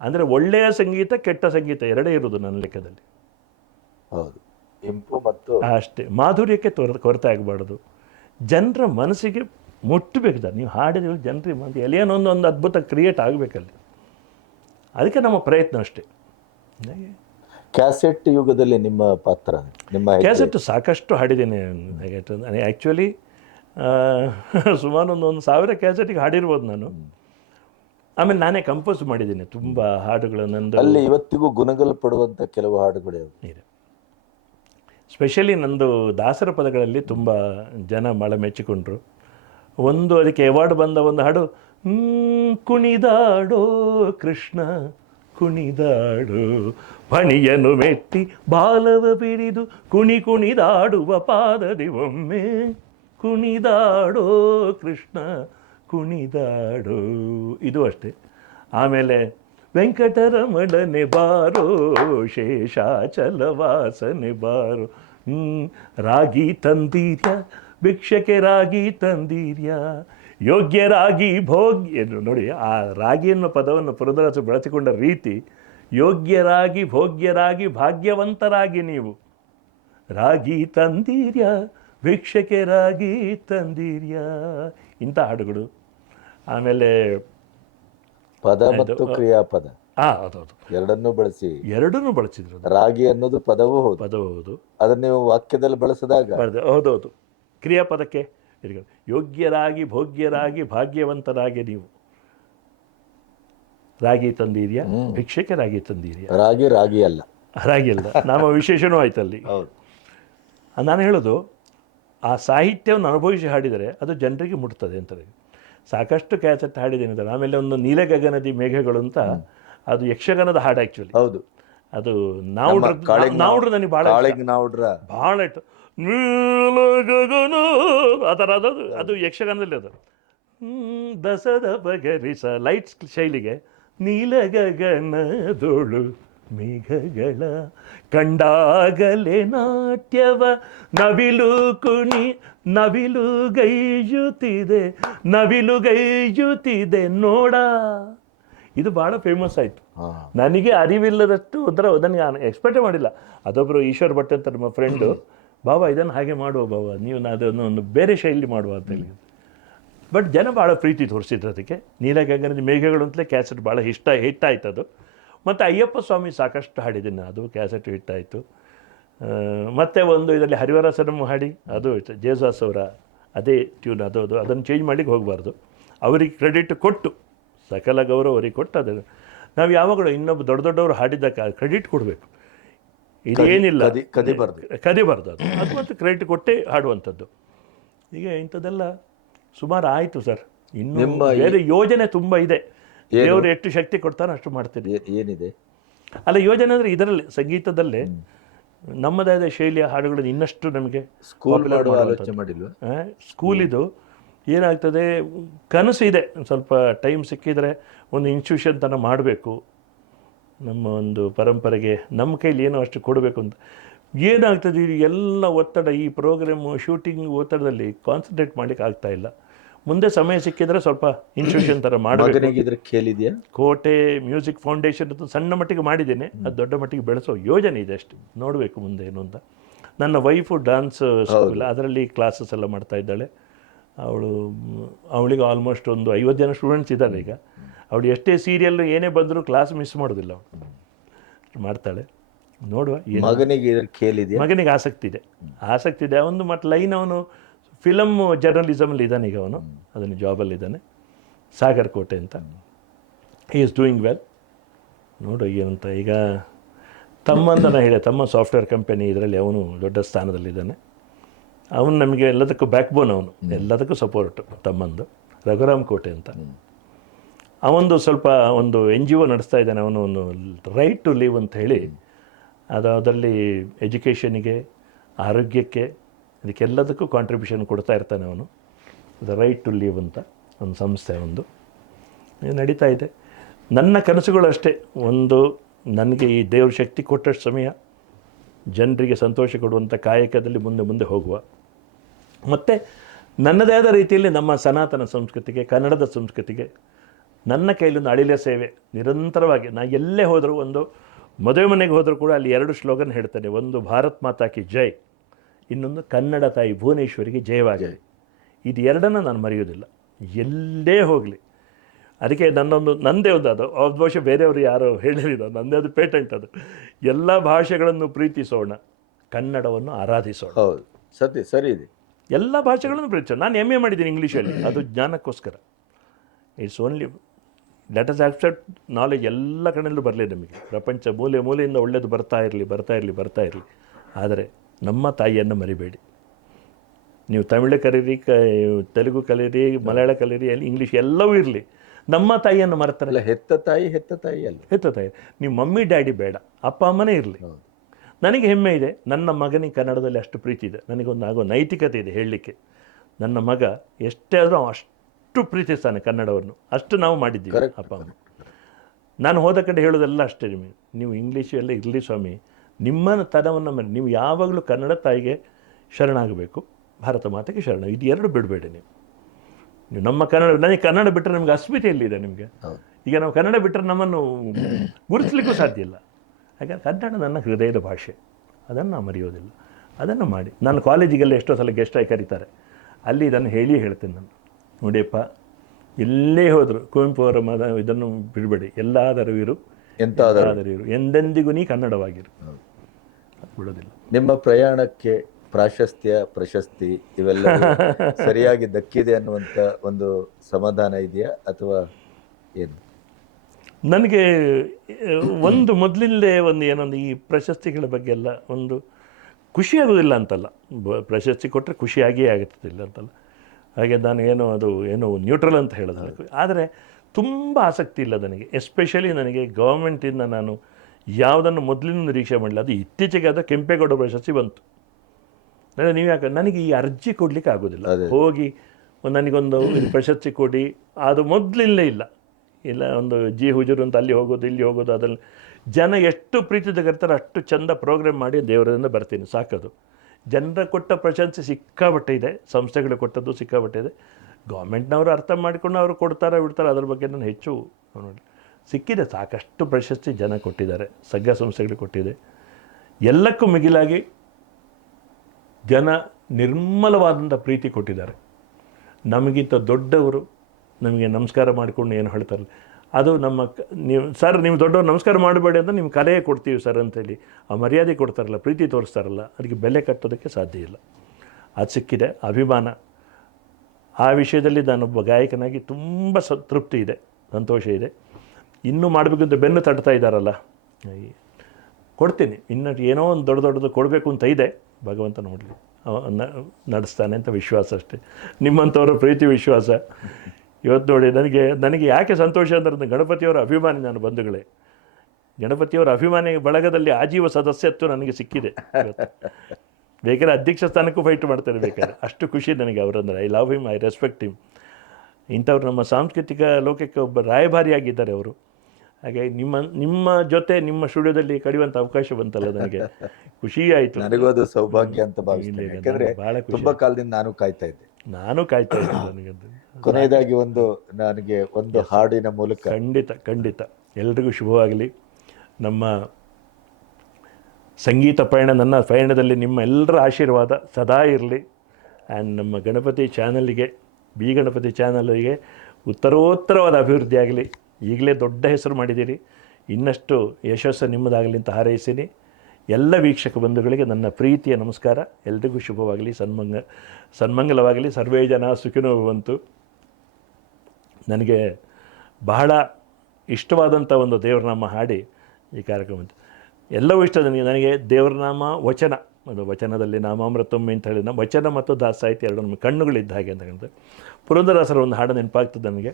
ಅಂದರೆ ಒಳ್ಳೆಯ ಸಂಗೀತ ಕೆಟ್ಟ ಸಂಗೀತ ಎರಡೇ ಇರೋದು ನನ್ನ ಲೆಕ್ಕದಲ್ಲಿ. ಹೌದು. ಇಂಪು ಮತ್ತು ಅಷ್ಟೇ. ಮಾಧುರ್ಯಕ್ಕೆ ತೊರ ಕೊರತೆ ಆಗಬಾರ್ದು. ಜನರ ಮನಸ್ಸಿಗೆ ಮುಟ್ಟಬೇಕು ಸರ್ ನೀವು ಹಾಡಿದ್ರೆ ಜನರಿಗೆ ಮಂದಿ. ಎಲೆಯನ್ನೊಂದು ಒಂದು ಅದ್ಭುತ ಕ್ರಿಯೇಟ್ ಆಗಬೇಕಲ್ಲಿ. ಅದಕ್ಕೆ ನಮ್ಮ ಪ್ರಯತ್ನ ಅಷ್ಟೇ. ಕ್ಯಾಸೆಟ್ ಯುಗದಲ್ಲಿ ನಿಮ್ಮ ಪಾತ್ರ ನಿಮ್ಮ ಕ್ಯಾಸೆಟ್ ಸಾಕಷ್ಟು ಹಾಡಿದ್ದೀನಿ. ಆ್ಯಕ್ಚುಲಿ ಸುಮಾರು ಒಂದು ಒಂದು ಸಾವಿರ ಕ್ಯಾಸೆಟಿಗೆ ಹಾಡಿರ್ಬೋದು ನಾನು. ಆಮೇಲೆ ನಾನೇ ಕಂಪೋಸ್ ಮಾಡಿದ್ದೀನಿ ತುಂಬ ಹಾಡುಗಳು ನಂದು ಅಲ್ಲಿ ಇವತ್ತಿಗೂ ಗುಣಗಲ್ ಪಡುವಂಥ ಕೆಲವು ಹಾಡುಗಳು ನೀರು ಇದೆ. ಸ್ಪೆಷಲಿ ನಂದು ದಾಸರ ಪದಗಳಲ್ಲಿ ತುಂಬ ಜನ ಭಾಳ ಮೆಚ್ಚಿಕೊಂಡ್ರು. ಒಂದು ಅದಕ್ಕೆ ಅವಾರ್ಡ್ ಬಂದ ಒಂದು ಹಾಡು ಕುಣಿದಾಡೋ ಕೃಷ್ಣ ಕುಣಿದಾಡು ಪಣಿಯನ್ನು ಮೆಟ್ಟಿ ಬಾಲವ ಬಿಡಿದು ಕುಣಿ ಕುಣಿದಾಡುವ ಪಾದದಿ ಒಮ್ಮೆ ಕುಣಿದಾಡೋ ಕೃಷ್ಣ ಕುಣಿದಾಡು. ಇದು ಅಷ್ಟೇ. ಆಮೇಲೆ ವೆಂಕಟರಮಣನೆ ಬಾರೋ ಶೇಷಾಚಲವಾಸನೆ ಬಾರೋ. ಹ್ಞೂ ರಾಗಿ ತಂದೀರ್ಯ, ಭಿಕ್ಷಕ್ಕೆ ರಾಗಿ ತಂದೀರ್ಯ, ಯೋಗ್ಯರಾಗಿ ಭೋಗ್ಯ ನೋಡಿ, ಆ ರಾಗಿ ಅನ್ನೋ ಪದವನ್ನು ಪುರದರಸು ಬಳಸಿಕೊಂಡ ರೀತಿ, ಯೋಗ್ಯರಾಗಿ, ಭೋಗ್ಯರಾಗಿ, ಭಾಗ್ಯವಂತರಾಗಿ ನೀವು. ರಾಗಿ ತಂದೀರ್ಯ, ಭಿಕ್ಷಕ್ಕೆ ರಾಗಿ ತಂದೀರ್ಯ. ಇಂಥ ಹಾಡುಗಳು. ಆಮೇಲೆ ಪದ ಮತ್ತು ಕ್ರಿಯಾಪದ. ಆ ಹೌದೌದು ಎರಡನ್ನೂ ಬಳಸಿ. ಎರಡನ್ನೂ ಬಳಸಿದ್ರು ರಾಗಿ ಅನ್ನೋದು ಪದವೂ ಹೌದು. ಪದವೂ ಹೌದು. ಅದನ್ನ ನೀವು ವಾಕ್ಯದಲ್ಲಿ ಬಳಸಿದಾಗ. ಹೌದೌದು ಕ್ರಿಯಾಪದಕ್ಕೆ. ಯೋಗ್ಯರಾಗಿ ಭೋಗ್ಯರಾಗಿ ಭಾಗ್ಯವಂತರಾಗಿ ನೀವು. ರಾಗಿ ತಂದಿದೆಯಾ? ಭಿಕ್ಷಕ್ಕೆ ರಾಗಿ ತಂದಿದೆಯಾ? ರಾಗಿ ರಾಗಿ ಅಲ್ಲ. ರಾಗಿ ಅಲ್ಲ. ನಾಮ ವಿಶೇಷನೂ ಆಯ್ತು ಅಲ್ಲಿ. ಹೌದು. ನಾನು ಹೇಳೋದು ಆ ಸಾಹಿತ್ಯವನ್ನು ಅನುಭವಿಸಿ ಹಾಡಿದರೆ ಅದು ಜನರಿಗೆ ಮುಟ್ತದೆ ಅಂತಾರೆ ಸಾಕಷ್ಟು ಕ್ಯಾಸೆಟ್ ಹಾಡಿದ್ದೇನೆ ಅದನ್ನು. ಆಮೇಲೆ ಒಂದು ನೀಲಗಗನದಿ ಮೇಘಗಳು ಅಂತ. ಅದು ಯಕ್ಷಗಾನದ ಹಾಡು ಆ್ಯಕ್ಚುಲಿ ಹೌದು. ಅದು ನಾವು ನಾವುಡ್ರ ನನಗೆ ಭಾಳ ನಾವುಡ್ರ. ಭಾಳ ಇತ್ತು ನೀಲಗಗನ ಆ ಥರ ಅದು ಅದು ಯಕ್ಷಗಾನದಲ್ಲಿ ಅದು. ಹ್ಮ್, ದಸದ ಬಗರಿಸ. ಲೈಟ್ಸ್ ಶೈಲಿಗೆ ನೀಲಗಗನದೊಳು. ಮೇಘಗಳ ಕಂಡಾಗಲೇ ನಾಟ್ಯವ ನವಿಲು ಕುಣಿ ನವಿಲು ಗೈಜುತ್ತಿದೆ ನವಿಲು ಗೈಜುತ್ತಿದೆ ನೋಡ. ಇದು ಭಾಳ ಫೇಮಸ್ ಆಯಿತು. ನನಗೆ ಅರಿವಿಲ್ಲದಷ್ಟು ಅದರ ಅದನ್ನು ನಾನು ಎಕ್ಸ್ಪೆಕ್ಟೇ ಮಾಡಿಲ್ಲ. ಅದೊಬ್ಬರು ಈಶ್ವರ್ ಭಟ್ ಅಂತ ನಮ್ಮ ಫ್ರೆಂಡು ಬಾಬಾ ಇದನ್ನು ಹಾಗೆ ಮಾಡುವ ಬಾಬಾ. ನೀವು ನಾ ಅದನ್ನು ಒಂದು ಬೇರೆ ಶೈಲಿ ಮಾಡುವ ಅಂತ ಹೇಳಿ. ಬಟ್ ಜನ ಭಾಳ ಪ್ರೀತಿ ತೋರಿಸಿದ್ರು ಅದಕ್ಕೆ. ನೀಲಗಂಗನದ ಮೇಘಗಳು ಅಂತಲೇ ಕ್ಯಾಸೆಟ್ ಭಾಳ ಇಷ್ಟ ಹಿಟ್ಟಾಯ್ತು ಅದು ಮತ್ತು ಅಯ್ಯಪ್ಪ ಸ್ವಾಮಿ ಸಾಕಷ್ಟು ಹಾಡಿದ್ದೀನಿ ಅದು ಕ್ಯಾಸೆಟ್ ಹಿಟ್ ಆಯಿತು ಮತ್ತು ಒಂದು ಇದರಲ್ಲಿ ಹರಿವರಸನಂ ಹಾಡಿ ಅದು ಜೇಸಾಸ್ ಅವರ ಅದೇ ಟ್ಯೂನ್ ಅದು ಅದು ಅದನ್ನು ಚೇಂಜ್ ಮಾಡಲಿಕ್ಕೆ ಹೋಗಬಾರ್ದು. ಅವರಿಗೆ ಕ್ರೆಡಿಟ್ ಕೊಟ್ಟು ಸಕಲ ಗೌರವ ಅವರಿಗೆ ಕೊಟ್ಟು ಅದನ್ನು. ನಾವು ಯಾವಾಗಲೂ ಇನ್ನೊಬ್ಬ ದೊಡ್ಡ ದೊಡ್ಡವರು ಹಾಡಿದ್ದಕ್ಕೆ ಕ್ರೆಡಿಟ್ ಕೊಡಬೇಕು. ಇದೇನಿಲ್ಲ. ಕದಿ ಕದಿಬಾರ್ದು. ಕದಿಬಾರ್ದು ಅದು. ಅದು ಮತ್ತು ಕ್ರೆಡಿಟ್ ಕೊಟ್ಟೇ ಹಾಡುವಂಥದ್ದು. ಈಗ ಇಂಥದ್ದೆಲ್ಲ ಸುಮಾರು ಆಯಿತು ಸರ್. ಇನ್ನು ಬೇರೆ ಯೋಜನೆ ತುಂಬ ಇದೆ. ದೇವರು ಎಷ್ಟು ಶಕ್ತಿ ಕೊಡ್ತಾನೆ ಅಷ್ಟು ಮಾಡ್ತೀನಿ. ಏನಿದೆ? ಅಲ್ಲ ಯೋಜನೆ ಅಂದರೆ ಇದರಲ್ಲಿ ಸಂಗೀತದಲ್ಲೇ ನಮ್ಮದೇ ಆದ ಶೈಲಿಯ ಹಾಡುಗಳು ಇನ್ನಷ್ಟು ನಮಗೆ ಸ್ಕೂಲ್ ಆಲೋಚನೆ ಮಾಡಿಲ್ವಾ? ಸ್ಕೂಲಿದು ಏನಾಗ್ತದೆ ಕನಸು ಇದೆ. ಸ್ವಲ್ಪ ಟೈಮ್ ಸಿಕ್ಕಿದರೆ ಒಂದು ಇನ್ಸ್ಟಿಟ್ಯೂಷನ್ ತನ ಮಾಡಬೇಕು. ನಮ್ಮ ಒಂದು ಪರಂಪರೆಗೆ ನಮ್ಮ ಕೈಲಿ ಏನೋ ಅಷ್ಟು ಕೊಡಬೇಕು ಅಂತ. ಏನಾಗ್ತದೆ ಈ ಎಲ್ಲ ಒತ್ತಡ ಈ ಪ್ರೋಗ್ರಾಮು ಶೂಟಿಂಗ್ ಒತ್ತಡದಲ್ಲಿ ಕಾನ್ಸಂಟ್ರೇಟ್ ಮಾಡಲಿಕ್ಕೆ ಆಗ್ತಾ ಇಲ್ಲ. ಮುಂದೆ ಸಮಯ ಸಿಕ್ಕಿದ್ರೆ ಸ್ವಲ್ಪ ಇನ್ಸ್ಟಿಟ್ಯೂಷನ್ ಥರ ಮಾಡಬೇಕು. ಮಗನಿಗೆ ಇದ್ರ ಕೇಳಿದ್ಯಾ? ಕೋಟೆ ಮ್ಯೂಸಿಕ್ ಫೌಂಡೇಶನ್ ಅಂತ ಸಣ್ಣ ಮಟ್ಟಿಗೆ ಮಾಡಿದ್ದೀನಿ. ಅದು ದೊಡ್ಡ ಮಟ್ಟಿಗೆ ಬೆಳೆಸೋ ಯೋಜನೆ ಇದೆ ಅಷ್ಟೇ. ನೋಡಬೇಕು ಮುಂದೆ ಏನು ಅಂತ. ನನ್ನ ವೈಫು ಡ್ಯಾನ್ಸ್ ಸ್ಕೂಲ್ ಅದರಲ್ಲಿ ಕ್ಲಾಸಸ್ ಎಲ್ಲ ಮಾಡ್ತಾ ಇದ್ದಾಳೆ. ಅವಳು ಅವಳಿಗೆ ಆಲ್ಮೋಸ್ಟ್ ಒಂದು ಐವತ್ತು ಜನ ಸ್ಟೂಡೆಂಟ್ಸ್ ಇದ್ದಾರೆ ಈಗ. ಅವಳು ಎಷ್ಟೇ ಸೀರಿಯಲ್ ಏನೇ ಬಂದರೂ ಕ್ಲಾಸ್ ಮಿಸ್ ಮಾಡೋದಿಲ್ಲ ಅವಳು. ಮಾಡ್ತಾಳೆ. ನೋಡುವ ಮಗನಿಗೆ ಕೇಳಿದೆ ಮಗನಿಗೆ ಆಸಕ್ತಿ ಇದೆ. ಆಸಕ್ತಿ ಇದೆ. ಅವನು ಮತ್ತು ಲೈನ್ ಅವನು ಫಿಲಮ್ ಜರ್ನಲಿಸಮಲ್ಲಿ ಇದ್ದಾನೆ ಈಗ ಅವನು. ಅದನ್ನು ಜಾಬಲ್ಲಿದ್ದಾನೆ. ಸಾಗರ್ ಕೋಟೆ ಅಂತ. ಹಿ ಈಸ್ ಡೂಯಿಂಗ್ ವೆಲ್ ನೋಡು ಏನಂತ ಈಗ ತಮ್ಮ ಅಂತ ನಾನು ಹೇಳಿದೆ ತಮ್ಮ ಸಾಫ್ಟ್ವೇರ್ ಕಂಪನಿ ಇದರಲ್ಲಿ ಅವನು ದೊಡ್ಡ ಸ್ಥಾನದಲ್ಲಿದ್ದಾನೆ. ಅವನು ನಮಗೆ ಎಲ್ಲದಕ್ಕೂ ಬ್ಯಾಕ್ ಬೋನ್ ಅವನು ಎಲ್ಲದಕ್ಕೂ ಸಪೋರ್ಟ್ ತಮ್ಮಂದು. ರಘುರಾಮ್ ಕೋಟೆ ಅಂತ. ಅವನದು ಸ್ವಲ್ಪ ಒಂದು ಎನ್ ಜಿ ಒ ನಡೆಸ್ತಾ ಇದ್ದಾನೆ. ಅವನು ಒಂದು ರೈಟ್ ಟು ಲೀವ್ ಅಂತ ಹೇಳಿ ಅದು ಅದರಲ್ಲಿ ಎಜುಕೇಷನಿಗೆ ಆರೋಗ್ಯಕ್ಕೆ ಇದಕ್ಕೆಲ್ಲದಕ್ಕೂ ಕಾಂಟ್ರಿಬ್ಯೂಷನ್ ಕೊಡ್ತಾ ಇರ್ತಾನೆ ಅವನು. ದ ರೈಟ್ ಟು ಲೀವ್ ಅಂತ ಒಂದು ಸಂಸ್ಥೆ ಒಂದು. ನಡೀತಾ ಇದೆ. ನನ್ನ ಕನಸುಗಳು ಅಷ್ಟೇ. ಒಂದು, ನನಗೆ ಈ ದೇವ್ರ ಶಕ್ತಿ ಕೊಟ್ಟಷ್ಟು ಸಮಯ, ಜನರಿಗೆ ಸಂತೋಷ ಕೊಡುವಂಥ ಕಾಯಕದಲ್ಲಿ ಮುಂದೆ ಮುಂದೆ ಹೋಗುವ. ಮತ್ತು ನನ್ನದೇ ಆದ ರೀತಿಯಲ್ಲಿ ನಮ್ಮ ಸನಾತನ ಸಂಸ್ಕೃತಿಗೆ, ಕನ್ನಡದ ಸಂಸ್ಕೃತಿಗೆ, ನನ್ನ ಕೈಲೊಂದು ಅಳಿಲೆ ಸೇವೆ. ನಿರಂತರವಾಗಿ ನಾ ಎಲ್ಲೇ ಹೋದರೂ ಒಂದು, ಮದುವೆ ಮನೆಗೆ ಹೋದರೂ ಕೂಡ ಅಲ್ಲಿ ಎರಡು ಶ್ಲೋಗನ್ ಹೇಳ್ತಾನೆ. ಒಂದು, ಭಾರತ್ ಮಾತಾಕಿ ಜೈ. ಇನ್ನೊಂದು ಕನ್ನಡ ತಾಯಿ ಭುವನೇಶ್ವರಿಗೆ ಜಯವಾಗಲಿ. ಇದು ಎರಡನ್ನು ನಾನು ಮರೆಯೋದಿಲ್ಲ. ಎಲ್ಲೇ ಹೋಗಲಿ. ಅದಕ್ಕೆ ನನ್ನೊಂದು ನಂದೇ ಒಂದು ಅದು. ಬಹುಶಃ ಬೇರೆಯವರು ಯಾರೋ ಹೇಳಿರೋ ನಂದೇ ಅದು ಪೇಟೆಂಟ್ ಅದು. ಎಲ್ಲ ಭಾಷೆಗಳನ್ನು ಪ್ರೀತಿಸೋಣ. ಕನ್ನಡವನ್ನು ಆರಾಧಿಸೋಣ. ಹೌದು. ಸತ್ಯ ಸರಿ ಇದೆ. ಎಲ್ಲ ಭಾಷೆಗಳನ್ನು ಪ್ರೀತಿಸೋಣ. ನಾನು ಎಂ ಎ ಮಾಡಿದ್ದೀನಿ ಇಂಗ್ಲೀಷಲ್ಲಿ. ಅದು ಜ್ಞಾನಕ್ಕೋಸ್ಕರ. It's only let us accept knowledge ಎಲ್ಲ ಕಡೆಯಲ್ಲೂ ಬರಲಿ ನಮಗೆ. ಪ್ರಪಂಚ ಮೂಲೆ ಮೂಲೆಯಿಂದ ಒಳ್ಳೆಯದು ಬರ್ತಾ ಇರಲಿ ಬರ್ತಾ ಇರಲಿ ಬರ್ತಾ ಇರಲಿ. ಆದರೆ ನಮ್ಮ ತಾಯಿಯನ್ನು ಮರಿಬೇಡಿ. ನೀವು ತಮಿಳು ಕಲೀರಿ ಕ ತೆಲುಗು ಕಲೀರಿ ಮಲಯಾಳ ಕಲೀರಿ ಅಲ್ಲಿ ಇಂಗ್ಲೀಷ್ ಎಲ್ಲವೂ ಇರಲಿ. ನಮ್ಮ ತಾಯಿಯನ್ನು ಮರ್ತಾರಲ್ಲ ಹೆತ್ತ ತಾಯಿ ಹೆತ್ತ ತಾಯಿ ಅಲ್ಲ. ಹೆತ್ತ ತಾಯಿ. ನೀವು ಮಮ್ಮಿ ಡ್ಯಾಡಿ ಬೇಡ. ಅಪ್ಪ ಅಮ್ಮನೇ ಇರಲಿ. ನನಗೆ ಹೆಮ್ಮೆ ಇದೆ. ನನ್ನ ಮಗನಿಗೆ ಕನ್ನಡದಲ್ಲಿ ಅಷ್ಟು ಪ್ರೀತಿ ಇದೆ. ನನಗೊಂದು ಆಗೋ ನೈತಿಕತೆ ಇದೆ ಹೇಳಲಿಕ್ಕೆ. ನನ್ನ ಮಗ ಎಷ್ಟೇ ಆದರೂ ಅಷ್ಟು ಪ್ರೀತಿಸ್ತಾನೆ ಕನ್ನಡವನ್ನು. ಅಷ್ಟು ನಾವು ಮಾಡಿದ್ದೀವಿ ಅಪ್ಪ ಅಮ್ಮ. ನಾನು ಹೋದ ಕಡೆ ಹೇಳೋದೆಲ್ಲ ಅಷ್ಟೇ ನಿಮಗೆ. ನೀವು ಇಂಗ್ಲೀಷು ಎಲ್ಲ ಇರಲಿ ಸ್ವಾಮಿ. ನಿಮ್ಮ ತನವನ್ನು ಮರಿ ನೀವು ಯಾವಾಗಲೂ ಕನ್ನಡ ತಾಯಿಗೆ ಶರಣಾಗಬೇಕು. ಭಾರತ ಮಾತೆಗೆ ಶರಣ. ಇದು ಎರಡು ಬಿಡಬೇಡಿ ನೀವು. ನೀವು ನಮ್ಮ ಕನ್ನಡ ನನಗೆ ಕನ್ನಡ ಬಿಟ್ಟರೆ ನಮಗೆ ಅಸ್ಮಿತೆ ಎಲ್ಲಿದೆ ನಿಮಗೆ? ಈಗ ನಾವು ಕನ್ನಡ ಬಿಟ್ಟರೆ ನಮ್ಮನ್ನು ಗುರುತಿಸ್ಲಿಕ್ಕೂ ಸಾಧ್ಯ ಇಲ್ಲ. ಹಾಗಾಗಿ ಕನ್ನಡ ನನ್ನ ಹೃದಯದ ಭಾಷೆ. ಅದನ್ನು ನಾವು ಮರೆಯೋದಿಲ್ಲ. ಅದನ್ನು ಮಾಡಿ. ನಾನು ಕಾಲೇಜಿಗೆಲ್ಲ ಎಷ್ಟೋ ಸಲ ಗೆಸ್ಟ್ ಆಗಿ ಕರೀತಾರೆ. ಅಲ್ಲಿ ಇದನ್ನು ಹೇಳಿ ಹೇಳ್ತೇನೆ ನಾನು. ನೋಡಿಯಪ್ಪ ಎಲ್ಲೇ ಹೋದರು ಕುವೆಂಪು ಅವರ ಮದ ಇದನ್ನು ಬಿಡಬೇಡಿ. ಎಲ್ಲಾದರೂ ಇರು. ಎಂತಾದರೂ. ಇರು. ಎಂದೆಂದಿಗೂ ನೀ ಕನ್ನಡವಾಗಿರು. ಬಿಡೋದಿಲ್ಲ. ನಿಮ್ಮ ಪ್ರಯಾಣಕ್ಕೆ ಪ್ರಾಶಸ್ತ್ಯ ಪ್ರಶಸ್ತಿ ಇವೆಲ್ಲ ಸರಿಯಾಗಿ ದಕ್ಕಿದೆ ಅನ್ನುವಂಥ ಒಂದು ಸಮಾಧಾನ ಇದೆಯಾ ಅಥವಾ ಏನು? ನನಗೆ ಒಂದು ಮೊದಲಿಂದೇ ಒಂದು ಏನೊಂದು ಈ ಪ್ರಶಸ್ತಿಗಳ ಬಗ್ಗೆ ಎಲ್ಲ ಒಂದು ಖುಷಿ ಆಗೋದಿಲ್ಲ ಅಂತಲ್ಲ. ಪ್ರಶಸ್ತಿ ಕೊಟ್ಟರೆ ಖುಷಿಯಾಗಿಯೇ ಆಗುತ್ತದಿಲ್ಲ ಅಂತಲ್ಲ. ಹಾಗೆ ನಾನು ಏನೋ ಅದು ಏನೋ ನ್ಯೂಟ್ರಲ್ ಅಂತ ಹೇಳೋದು. ಆದರೆ ತುಂಬ ಆಸಕ್ತಿ ಇಲ್ಲ ನನಗೆ. ಎಸ್ಪೆಷಲಿ ನನಗೆ ಗೌರ್ಮೆಂಟಿಂದ ನಾನು ಯಾವುದನ್ನು ಮೊದಲಿನ ನಿರೀಕ್ಷೆ ಮಾಡಲಿಲ್ಲ ಅದು ಇತ್ತೀಚೆಗೆ ಆದ ಕೆಂಪೇಗೌಡ ಪ್ರಶಸ್ತಿ ಬಂತು. ನನಗೆ ನೀವು ಯಾಕೆ ನನಗೆ ಈ ಅರ್ಜಿ ಕೊಡಲಿಕ್ಕೆ ಆಗೋದಿಲ್ಲ. ಹೋಗಿ ನನಗೊಂದು ಪ್ರಶಸ್ತಿ ಕೊಡಿ. ಅದು ಮೊದಲಿಲ್ಲೇ ಇಲ್ಲ. ಇಲ್ಲ ಒಂದು ಜಿ ಹುಜೂರು ಅಂತ ಅಲ್ಲಿ ಹೋಗೋದು ಇಲ್ಲಿ ಹೋಗೋದು ಅದ್ರಲ್ಲಿ ಜನ ಎಷ್ಟು ಪ್ರೀತಿ ಕರ್ತಾರೆ ಅಷ್ಟು ಚಂದ ಪ್ರೋಗ್ರಾಮ್ ಮಾಡಿ ದೇವರದಿಂದ ಬರ್ತೀನಿ. ಸಾಕದು. ಜನರ ಕೊಟ್ಟ ಪ್ರಶಂಸೆ ಸಿಕ್ಕಾಬಟ್ಟೆ ಇದೆ. ಸಂಸ್ಥೆಗಳು ಕೊಟ್ಟದ್ದು ಸಿಕ್ಕಾಬಟ್ಟೆ ಇದೆ. ಗೌರ್ಮೆಂಟ್ನವರು ಅರ್ಥ ಮಾಡಿಕೊಂಡು ಅವರು ಕೊಡ್ತಾರೆ ಬಿಡ್ತಾರೆ ಅದ್ರ ಬಗ್ಗೆ ನಾನು ಹೆಚ್ಚು ನೋಡಿ ಸಿಕ್ಕಿದೆ ಸಾಕಷ್ಟು ಪ್ರಶಸ್ತಿ ಜನ ಕೊಟ್ಟಿದ್ದಾರೆ, ಸಂಘ ಸಂಸ್ಥೆಗಳು ಕೊಟ್ಟಿದೆ. ಎಲ್ಲಕ್ಕೂ ಮಿಗಿಲಾಗಿ ಜನ ನಿರ್ಮಲವಾದಂಥ ಪ್ರೀತಿ ಕೊಟ್ಟಿದ್ದಾರೆ. ನಮಗಿಂತ ದೊಡ್ಡವರು ನಮಗೆ ನಮಸ್ಕಾರ ಮಾಡಿಕೊಂಡು ಏನು ಹೇಳ್ತಾರಲ್ಲ ಅದು ನಮ್ಮ ನೀವು, ಸರ್, ನೀವು ದೊಡ್ಡವ್ರು ನಮಸ್ಕಾರ ಮಾಡಬೇಡಿ ಅಂತ ನಿಮ್ಮ ಕಲೆಯೇ ಕೊಡ್ತೀವಿ ಸರ್ ಅಂತೇಳಿ, ಆ ಮರ್ಯಾದೆ ಕೊಡ್ತಾರಲ್ಲ, ಪ್ರೀತಿ ತೋರಿಸ್ತಾರಲ್ಲ, ಅದಕ್ಕೆ ಬೆಲೆ ಕಟ್ಟೋದಕ್ಕೆ ಸಾಧ್ಯ ಇಲ್ಲ. ಅದು ಸಿಕ್ಕಿದೆ, ಅಭಿಮಾನ. ಆ ವಿಷಯದಲ್ಲಿ ನಾನೊಬ್ಬ ಗಾಯಕನಾಗಿ ತುಂಬ ಸ ತೃಪ್ತಿ ಇದೆ, ಸಂತೋಷ ಇದೆ. ಇನ್ನೂ ಮಾಡಬೇಕಂತ ಬೆನ್ನು ತಟ್ತಾ ಇದ್ದಾರಲ್ಲ? ಕೊಡ್ತೀನಿ. ಇನ್ನು ಏನೋ ಒಂದು ದೊಡ್ಡ ದೊಡ್ಡದು ಕೊಡಬೇಕು ಅಂತ ಇದೆ. ಭಗವಂತ ನೋಡಲಿ. ನಡೆಸ್ತಾನೆ ಅಂತ ವಿಶ್ವಾಸ ಅಷ್ಟೇ. ನಿಮ್ಮಂಥವ್ರ ಪ್ರೀತಿ ವಿಶ್ವಾಸ. ಇವತ್ತು ನೋಡಿ, ನನಗೆ ನನಗೆ ಯಾಕೆ ಸಂತೋಷ ಅಂದ್ರೆ ಗಣಪತಿಯವರ ಅಭಿಮಾನಿ ನಾನು ಬಂಧುಗಳೇ. ಗಣಪತಿಯವರ ಅಭಿಮಾನಿ ಬಳಗದಲ್ಲಿ ಆಜೀವ ಸದಸ್ಯತ್ವ ನನಗೆ ಸಿಕ್ಕಿದೆ. ಬೇಕಾದ್ರೆ ಅಧ್ಯಕ್ಷ ಸ್ಥಾನಕ್ಕೂ ಫೈಟ್ ಮಾಡ್ತಾರೆ ಬೇಕಾದ್ರೆ. ಅಷ್ಟು ಖುಷಿ ನನಗೆ ಅವರಂದ್ರೆ. I love him I respect him ಇಂಥವ್ರು ನಮ್ಮ ಸಾಂಸ್ಕೃತಿಕ ಲೋಕಕ್ಕೆ ಒಬ್ಬ ರಾಯಭಾರಿಯಾಗಿದ್ದಾರೆ ಅವರು. ಹಾಗೆ ನಿಮ್ಮ ನಿಮ್ಮ ಜೊತೆ ನಿಮ್ಮ ಸ್ಟುಡಿಯೋದಲ್ಲಿ ಕಡಿಯುವಂಥ ಅವಕಾಶ ಬಂತಲ್ಲ ನನಗೆ. ಖುಷಿ ಆಯಿತು. ನನಗೂ ಅದು ಸೌಭಾಗ್ಯ ಅಂತ ಭಾವಿಸ್ತೇನೆ. ಯಾಕಂದ್ರೆ ಬಹಳ ತುಂಬಾ ಕಾಲದಿಂದ ನಾನು ಕಾಯ್ತಾ ಇದ್ದೆ. ನಾನು ಕಾಯ್ತಾ ಇದ್ದೆ ನನಗದು ಕೊನೆಯದಾಗಿ ಒಂದು ನನಗೆ ಒಂದು ಹಾಡಿನ ಮೂಲಕ. ಖಂಡಿತ ಖಂಡಿತ. ಎಲ್ರಿಗೂ ಶುಭವಾಗಲಿ. ನಮ್ಮ ಸಂಗೀತ ಪಯಣ ನನ್ನ ಪಯಣದಲ್ಲಿ ನಿಮ್ಮ ಎಲ್ಲರ ಆಶೀರ್ವಾದ ಸದಾ ಇರಲಿ. ಆ್ಯಂಡ್ ನಮ್ಮ ಗಣಪತಿ ಚಾನಲ್ಗೆ ಬಿ ಗಣಪತಿ ಚಾನಲ್ಗೆ ಉತ್ತರೋತ್ತರವಾದ ಅಭಿವೃದ್ಧಿ ಆಗಲಿ ಈಗಲೇ ದೊಡ್ಡ ಹೆಸರು ಮಾಡಿದ್ದೀರಿ. ಇನ್ನಷ್ಟು ಯಶಸ್ಸು ನಿಮ್ಮದಾಗಲಿ ಅಂತ ಹಾರೈಸಿನಿ. ಎಲ್ಲ ವೀಕ್ಷಕ ಬಂಧುಗಳಿಗೆ ನನ್ನ ಪ್ರೀತಿಯ ನಮಸ್ಕಾರ. ಎಲ್ರಿಗೂ ಶುಭವಾಗಲಿ. ಸನ್ಮಂಗ, ಸನ್ಮಂಗಲವಾಗಲಿ. ಸರ್ವೇ ಜನ ಸುಖಿನೋ ಭವಂತು. ನನಗೆ ಬಹಳ ಇಷ್ಟವಾದಂಥ ಒಂದು ದೇವರನಾಮ ಹಾಡಿ ಈ ಕಾರ್ಯಕ್ರಮ ಎಲ್ಲವೂ ಇಷ್ಟ ನನಗೆ ನನಗೆ ದೇವರನಾಮ, ವಚನ. ಒಂದು ವಚನದಲ್ಲಿ ನಾಮಾಮೃತಮ್ಮಿ ಅಂತ ಹೇಳಿದ ವಚನ ಮತ್ತು ದಾಸಾಹಿತ್ಯ ಎರಡು ನಮ್ಮ ಕಣ್ಣುಗಳಿದ್ದ ಹಾಗೆ ಅಂತ ಹೇಳ್ತಾರೆ. ಪುರಂದರಾಸರ ಒಂದು ಹಾಡು ನೆನಪಾಗ್ತದೆ ನನಗೆ.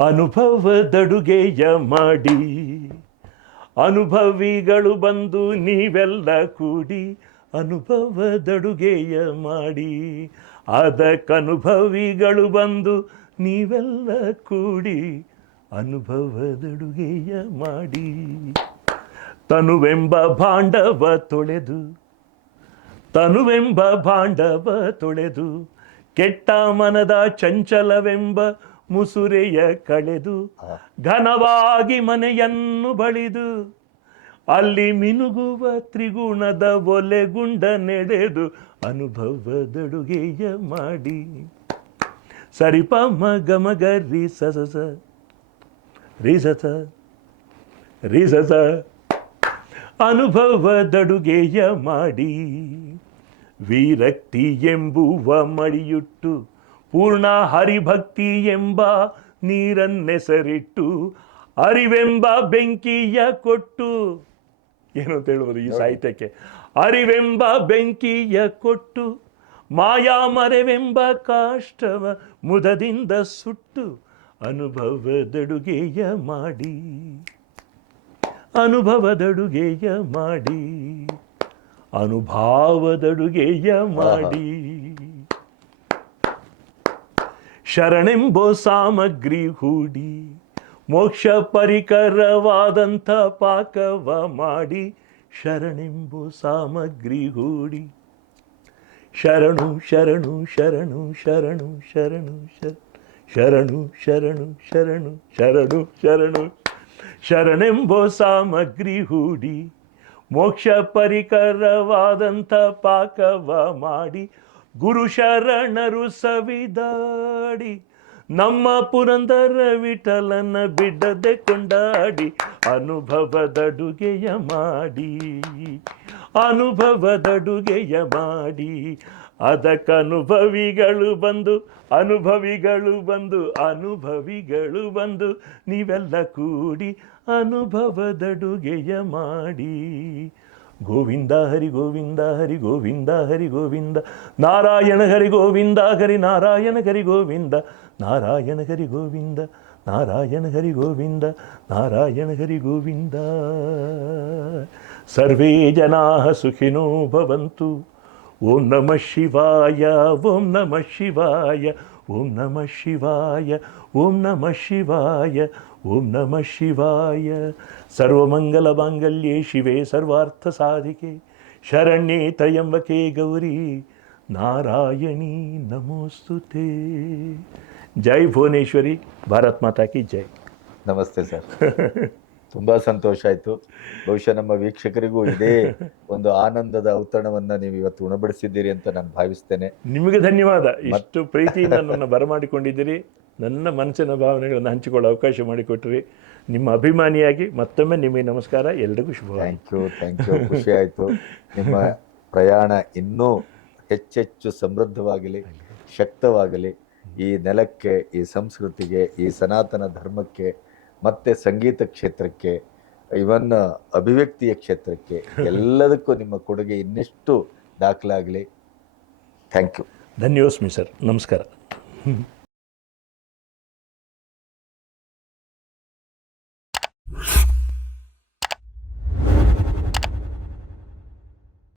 ಅನುಭವದಡುಗೆಯ ಮಾಡಿ. ಅನುಭವಿಗಳು ಬಂದು ನೀವೆಲ್ಲ ಕೂಡಿ ಅನುಭವದಡುಗೆಯ ಮಾಡಿ. ಅದಕ್ಕನುಭವಿಗಳು ಬಂದು ನೀವೆಲ್ಲ ಕೂಡಿ ಅನುಭವದಡುಗೆಯ ಮಾಡಿ. ತನುವೆಂಬ ಭಾಂಡವ ತೊಳೆದು, ತನುವೆಂಬ ಭಾಂಡವ ತೊಳೆದು ಕೆಟ್ಟ ಮನದ ಚಂಚಲವೆಂಬ ಮುಸುರೆಯ ಕಳೆದು ಘನವಾಗಿ ಮನೆಯನ್ನು ಬಳಿದು ಅಲ್ಲಿ ಮಿನುಗುವ ತ್ರಿಗುಣದ ಒಲೆಗುಂಡ ನೆಡೆದು ಅನುಭವದಡುಗೆಯ ಮಾಡಿ. ಸರಿಪ ಮಗ ಮಗ ಸಸಸ ರೀಸಸ ಸ ಸ ರೀ ಸ ಸ ರೀ ಸ ಸ ಅನುಭವದಡುಗೆಯ ಮಾಡಿ. ವೀರಕ್ತಿ ಎಂಬುವ ಮಡಿಯುಟ್ಟು ಪೂರ್ಣ ಹರಿಭಕ್ತಿ ಎಂಬ ನೀರನ್ನೆಸರಿಟ್ಟು, ಅರಿವೆಂಬ ಬೆಂಕಿಯ ಕೊಟ್ಟು. ಏನು ಅಂತ ಹೇಳ್ಬೋದು ಈ ಸಾಹಿತ್ಯಕ್ಕೆ? ಅರಿವೆಂಬ ಬೆಂಕಿಯ ಕೊಟ್ಟು, ಮಾಯಾ ಮರೆವೆಂಬ ಕಾಷ್ಟವ ಮುದದಿಂದ ಸುಟ್ಟು, ಅನುಭವದಡುಗೆಯ ಮಾಡಿ ಅನುಭವದಡುಗೆಯ ಮಾಡಿ. ಅನುಭಾವದಡುಗೆಯ ಮಾಡಿ. ಶರಣೆಂಬೋ ಸಾಮಗ್ರಿ ಹೂಡಿ, ಮೋಕ್ಷ ಪರಿಕರವಾದಂಥ ಪಾಕವ ಮಾಡಿ, ಶರಣೆಂಬೋ ಸಾಮಗ್ರಿ ಹೂಡಿ. ಶರಣು ಶರಣು ಶರಣು ಶರಣು ಶರಣು, ಶರ, ಶರಣು ಶರಣು ಶರಣು ಶರಣು ಶರಣು, ಶರಣೆಂಬೋ ಸಾಮಗ್ರಿ ಹೂಡಿ. ಮೋಕ್ಷ ಪರಿಕರವಾದಂಥ ಪಾಕವ ಮಾಡಿ ಗುರು ಶರಣರು ಸವಿದಾಡಿ ನಮ್ಮ ಪುರಂದರ ವಿಠಲನ ಬಿಡದೆ ಕೊಂಡಾಡಿ ಅನುಭವದಡುಗೆಯ ಮಾಡಿ ಅನುಭವದಡುಗೆಯ ಮಾಡಿ. ಅದಕ್ಕನುಭವಿಗಳು ಬಂದು, ಅನುಭವಿಗಳು ಬಂದು ಅನುಭವಿಗಳು ಬಂದು ನೀವೆಲ್ಲ ಕೂಡಿ ಅನುಭವದಡುಗೆಯ ಮಾಡಿ. ಗೋವಿಂದ ಹರಿ ಗೋವಿಂದ ಹರಿ ಗೋವಿಂದ ಹರಿ ಗೋವಿಂದ, ನಾರಾಯಣ ಹರಿ ಗೋವಿಂದ ಹರಿ ನಾರಾಯಣ ಹರಿ ಗೋವಿಂದ, ನಾರಾಯಣ ಹರಿ ಗೋವಿಂದ, ನಾರಾಯಣ ಹರಿ ಗೋವಿಂದ, ನಾರಾಯಣ ಹರಿ ಗೋವಿಂದ. ಸರ್ವೇ ಜನಾ ಸುಖಿನೋ ಭವಂತು. ಓಂ ನಮಃ ಶಿವಾಯ, ಓಂ ನಮಃ ಶಿವಾಯ, ಓಂ ನಮಃ ಶಿವಾಯ, ಓಂ ನಮಃ ಶಿವಾಯ ಓಂ ನಮಃ ಶಿವಾಯ. ಸರ್ವಮಂಗಲ ಮಾಂಗಲ್ಯೆ ಶಿವೆ ಸರ್ವಾರ್ಥ ಸಾಧಿಕೆ. ಶರಣ್ಯೇ ತಯಂಬಕೆ ಗೌರಿ. ನಾರಾಯಣಿ ನಮೋಸ್ತುತೆ. ಜೈ ಭುವನೇಶ್ವರಿ. ಭಾರತ್ ಮಾತಾ ಕಿ ಜೈ. ನಮಸ್ತೆ ಸರ್. ತುಂಬಾ ಸಂತೋಷ ಆಯಿತು. ಬಹುಶಃ ನಮ್ಮ ವೀಕ್ಷಕರಿಗೂ ಇದೇ ಒಂದು ಆನಂದದ ಔತಣವನ್ನು ನೀವು ಇವತ್ತು ಉಣಬಡಿಸಿದ್ದೀರಿ ಅಂತ ನಾನು ಭಾವಿಸ್ತೇನೆ. ನಿಮಗೆ ಧನ್ಯವಾದ. ಇಷ್ಟು ಪ್ರೀತಿಯಿಂದ ನನ್ನನ್ನು ಬರಮಾಡಿಕೊಂಡಿದ್ದೀರಿ. ನನ್ನ ಮನಸ್ಸಿನ ಭಾವನೆಗಳನ್ನು ಹಂಚಿಕೊಳ್ಳೋ ಅವಕಾಶ ಮಾಡಿಕೊಟ್ರಿ. ನಿಮ್ಮ ಅಭಿಮಾನಿಯಾಗಿ ಮತ್ತೊಮ್ಮೆ ನಿಮಗೆ ನಮಸ್ಕಾರ. ಎಲ್ರಿಗೂ ಶುಭ. ಥ್ಯಾಂಕ್ ಯು ಥ್ಯಾಂಕ್ ಯು ಖುಷಿ ಆಯಿತು. ನಿಮ್ಮ ಪ್ರಯಾಣ ಇನ್ನೂ ಹೆಚ್ಚೆಚ್ಚು ಸಮೃದ್ಧವಾಗಲಿ ಶಕ್ತವಾಗಲಿ. ಈ ನೆಲಕ್ಕೆ ಈ ಸಂಸ್ಕೃತಿಗೆ ಈ ಸನಾತನ ಧರ್ಮಕ್ಕೆ ಮತ್ತು ಸಂಗೀತ ಕ್ಷೇತ್ರಕ್ಕೆ ಇವನ್ ಅಭಿವ್ಯಕ್ತಿಯ ಕ್ಷೇತ್ರಕ್ಕೆ ಎಲ್ಲದಕ್ಕೂ ನಿಮ್ಮ ಕೊಡುಗೆ ಇನ್ನೆಷ್ಟು ದಾಖಲಾಗಲಿ. ಥ್ಯಾಂಕ್ ಯು ಧನ್ಯೋಸ್ಮಿ ಸರ್. ನಮಸ್ಕಾರ.